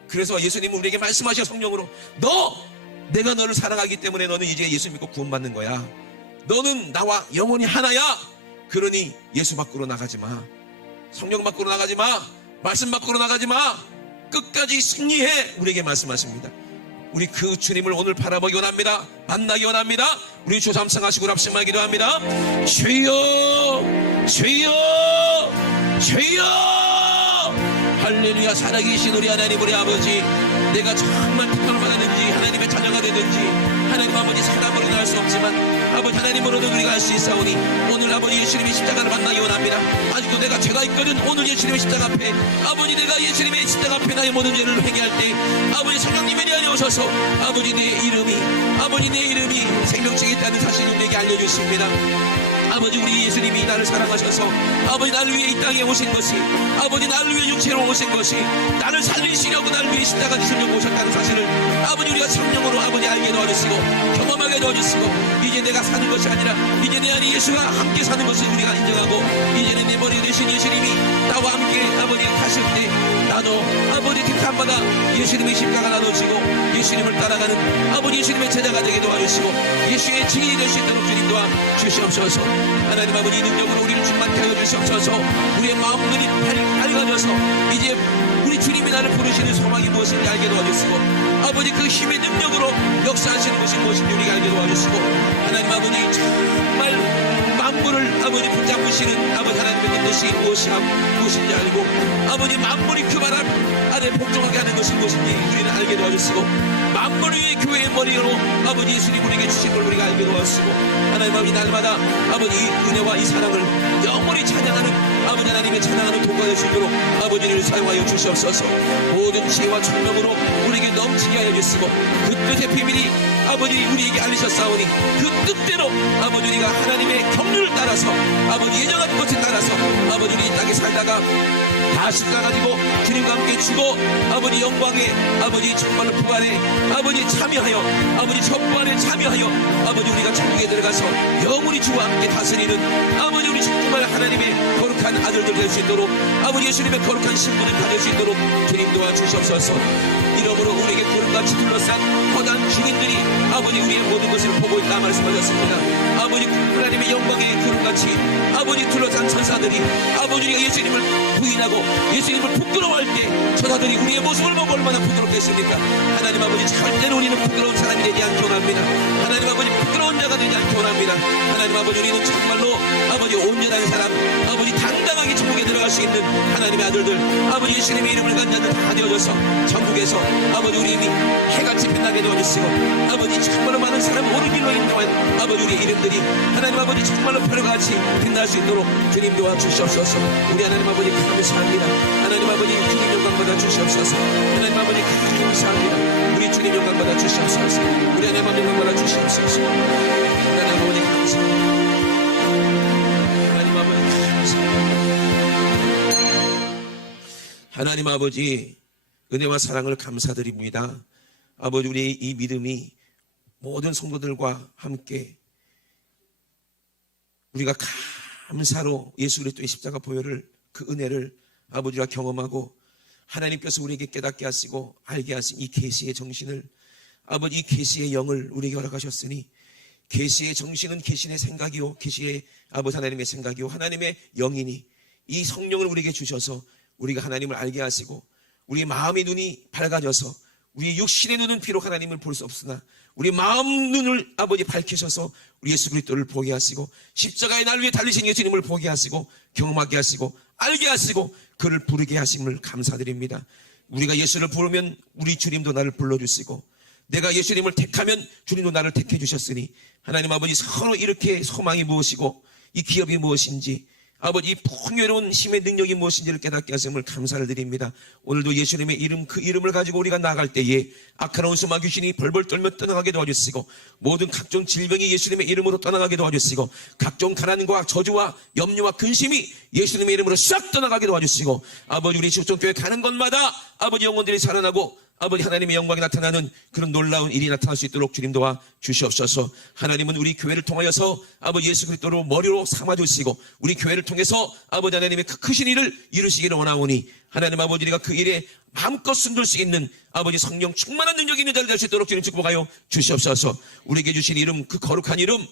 그래서 예수님은 우리에게 말씀하셔 성령으로, 내가 너를 사랑하기 때문에 너는 이제 예수 믿고 구원받는 거야. 너는 나와 영원히 하나야. 그러니 예수 밖으로 나가지 마. 성령 밖으로 나가지 마. 말씀 밖으로 나가지 마. 끝까지 승리해. 우리에게 말씀하십니다. 우리 그 주님을 오늘 바라보기 원합니다. 만나기 원합니다. 우리 주 삼성하시고 랍심하기도 합니다. 주여 주여 주여 할렐루야. 살아계신 우리 하나님 우리 아버지, 내가 정말 택함을 받았는지 하나님의 자녀가 되든지 하나님 아버지 사람으로 날 수 없지만 아버지 하나님으로는 우리가 할 수 있사오니 오늘 아버지 예수님의 십자가를 만나기 원합니다. 아직도 내가 죄가 있거든 오늘 예수님의 십자가 앞에 아버지 내가 예수님의 십자가 앞에 나의 모든 죄를 회개할 때 아버지 성령님의 내 안에 오셔서 아버지 내 이름이 생명책에 있다는 사실을 내게 알려주십니다. 아버지 우리 예수님이 나를 사랑하셔서 아버지 나를 위해 이 땅에 오신 것이 아버지 나를 위해 육체로 오신 것이 나를 살리시려고 나를 위해 십자가 지시려고 오셨다는 사실을 아버지 우리가 성령으로 아버지 알게 도와주시고 경험하게 도와주시고 이제 내가 사는 것이 아니라 이제 내 안에 예수가 함께 사는 것을 우리가 인정하고 이제는 내 머리 되신 예수님이 나와 함께 아버지 가실 때 나도 아버지 택함받아 예수님의 십자가 나도 지고 예수님을 따라가는 아버지 예수님의 제자가 되게 도와주시고 예수의 증인이 될 수 있도록 주님 도와 주시옵소서. 하나님 아버지 이 능력으로 우리를 충만케 하여 주시옵소서. 우리의 마음 눈이 밝아져서 이제 우리 주님이 나를 부르시는 소망이 무엇인지 알게 도와주시고 아버지 그 힘의 능력으로 역사하시는 것이 무엇인지 우리가 알게 도와주시고 하나님 아버지 정말 만물을 아버지 붙잡으시는 아버지 하나님의 그 뜻이 무엇인지 알고 아버지 만물이 그 말 안에 복종하게 하는 것이 무엇인지 우리는 알게 도와주시고 만물 위의 교회의 머리로 아버지 예수님 우리에게 주신 걸 우리가 알게 도와주시고 하나님 아버지 날마다 아버지 이 은혜와 이 사랑을 영원히 찬양하는 아버지 하나님의 찬양하는 도구가 될 수 있도록 아버지를 사용하여 주시옵소서. 모든 지혜와 총명으로 우리에게 넘치게 하여 주시고 그 뜻의 비밀이 아버지 우리에게 알리셨사오니 그 뜻대로 아버지 우리가 하나님의 경륜을 따라서 아버지 예정한 것을 따라서 아버지 우리 이 땅에 살다가 다시 가가지고 주님과 함께 주고 아버지 영광에 아버지 정말로 부활에 아버지 참여하여 아버지 첫 부활에 참여하여 아버지 우리가 천국에 들어가서 영원히 주와 함께 다스리는 아버지 우리 정말 하나님의 거룩한 아들들 될 수 있도록 아버지 예수님의 거룩한 신분을 가질 수 있도록 주님 도와주시옵소서. 이러므로 우리에게 구름같이 둘러싼 거대한 주민들이 아버지 우리의 모든 것을 보고 있다 말씀하셨습니다. 아버지 하나님의 영광의 구름같이 아버지 둘러싼 천사들이 아버지 우리가 예수님을 부인하고 예수님을 부끄러워할 때 천사들이 우리의 모습을 보고 얼마나 부끄럽겠습니까? 하나님 아버지 절대로 우리는 부끄러운 사람이 되지 않기 원합니다. 하나님 아버지 부끄러운 자가 되지 않기 원합니다. 하나님 아버지 우리는 정말로 아버지 온전한 사람 아버지 당당하게 천국에 들어갈 수 있는 하나님의 아들들 아버지 예수님의 이름을 갖는 자들 다 되어져서 전국에서 아버지 우리 이름이 해같이 빛나게 도와주시고 아버지 정말로 많은 사람 오른 길로 인도한 아버지 우리의 이름들이 하나님 아버지 정말로 별같이 빛날 수 있도록 주님 도와주시옵소서. 우리 하나님 아버지 감사합니다. 하나님 아버지 주님 영광 받아 주시옵소서. 하나님 아버지 감사합니다. 우리 주님 영광 받아 주시옵소서. 우리 하나님 아버지 영광 받아 주시옵소서. 하나님 아버지 감사합니다. 하나님 아버지 감사합니다. 하나님 아버지 은혜와 사랑을 감사드립니다. 아버지 우리의 이 믿음이 모든 성도들과 함께 우리가 감사로 예수 그리스도의 십자가 보혈을 그 은혜를 아버지가 경험하고 하나님께서 우리에게 깨닫게 하시고 알게 하신 이 계시의 정신을 아버지 이 계시의 영을 우리에게 허락하셨으니 계시의 정신은 계신의 생각이요 계시의 아버지 하나님의 생각이요 하나님의 영이니 이 성령을 우리에게 주셔서 우리가 하나님을 알게 하시고 우리 마음의 눈이 밝아져서 우리 육신의 눈은 비록 하나님을 볼 수 없으나 우리 마음 눈을 아버지 밝히셔서 우리 예수 그리스도를 보게 하시고 십자가의 날 위에 달리신 예수님을 보게 하시고 경험하게 하시고 알게 하시고 그를 부르게 하심을 감사드립니다. 우리가 예수를 부르면 우리 주님도 나를 불러주시고 내가 예수님을 택하면 주님도 나를 택해 주셨으니 하나님 아버지 서로 이렇게 소망이 무엇이고 이 기업이 무엇인지 아버지 이 풍요로운 힘의 능력이 무엇인지를 깨닫게 하심을 감사를 드립니다. 오늘도 예수님의 이름, 그 이름을 가지고 우리가 나갈 때에 악한 원수마 귀신이 벌벌 떨며 떠나가게 도와주시고, 모든 각종 질병이 예수님의 이름으로 떠나가게 도와주시고, 각종 가난과 저주와 염려와 근심이 예수님의 이름으로 싹 떠나가게 도와주시고, 아버지 우리 지구촌교회 가는 곳마다 아버지 영혼들이 살아나고 아버지 하나님의 영광이 나타나는 그런 놀라운 일이 나타날 수 있도록 주님 도와 주시옵소서. 하나님은 우리 교회를 통하여서 아버지 예수 그리스도로 머리로 삼아주시고, 우리 교회를 통해서 아버지 하나님의 그 크신 일을 이루시기를 원하오니, 하나님 아버지 우리가 그 일에 마음껏 숨길 수 있는 아버지 성령 충만한 능력이 있는 자를 될 수 있도록 주님 축복하여 주시옵소서. 우리에게 주신 이름, 그 거룩한 이름,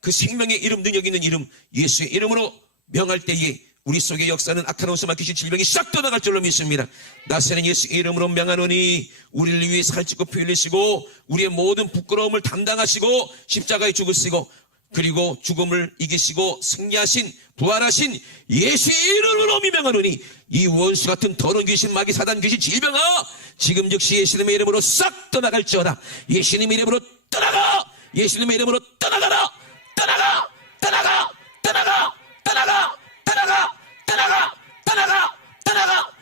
그 생명의 이름, 능력 있는 이름 예수의 이름으로 명할 때에 우리 속의 역사는 악한 원수마 귀신 질병이 싹 떠나갈 줄로 믿습니다. 나세는 예수 이름으로 명하노니 우리를 위해 살찌고 피 흘리시고 우리의 모든 부끄러움을 담당하시고 십자가에 죽으시고 그리고 죽음을 이기시고 승리하신 부활하신 예수의 이름으로 명하노니 이 원수 같은 더러운 귀신, 마귀, 사단 귀신, 질병아 지금 즉시 예수님의 이름으로 싹 떠나갈지어다. 예수님의 이름으로 떠나가. 예수님의 이름으로 떠나가라. 떠나가. 떠나가. 떠나가. 떠나가. 떠나가. 떠나가. 떠나가. 떠나가.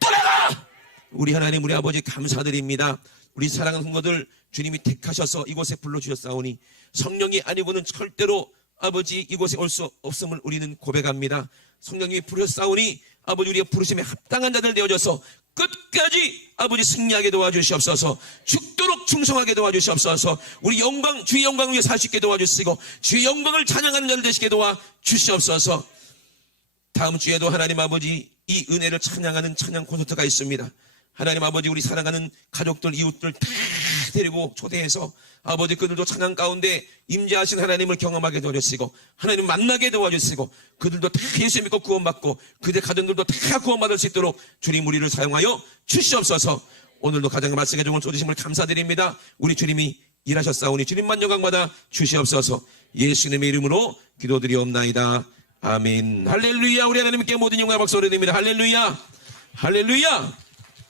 떠나가. 우리 하나님, 우리 아버지 감사드립니다. 우리 사랑하는 성도들 주님이 택하셔서 이곳에 불러주셨사오니 성령이 아니고는 절대로 아버지 이곳에 올 수 없음을 우리는 고백합니다. 성령님이 부르셨사오니 아버지 우리가 부르심에 합당한 자들 되어져서 끝까지 아버지 승리하게 도와주시옵소서. 죽도록 충성하게 도와주시옵소서. 우리 영광, 주의 영광을 위해 살 수 있게 도와주시고 주의 영광을 찬양하는 자들 되시게 도와주시옵소서. 다음 주에도 하나님 아버지 이 은혜를 찬양하는 찬양 콘서트가 있습니다. 하나님 아버지 우리 사랑하는 가족들, 이웃들 다 데리고 초대해서 아버지 그들도 찬양 가운데 임재하신 하나님을 경험하게 도와주시고 하나님 만나게 도와주시고 그들도 다 예수 믿고 구원받고 그들 가정들도 다 구원받을 수 있도록 주님 우리를 사용하여 주시옵소서. 오늘도 가장 말씀해 주신 주심을 감사드립니다. 우리 주님이 일하셨사오니 주님만 영광받아 주시옵소서. 예수님의 이름으로 기도드리옵나이다. 아멘. 할렐루야. 우리 하나님께 모든 영광과 박수 올려드립니다. 할렐루야. 할렐루야.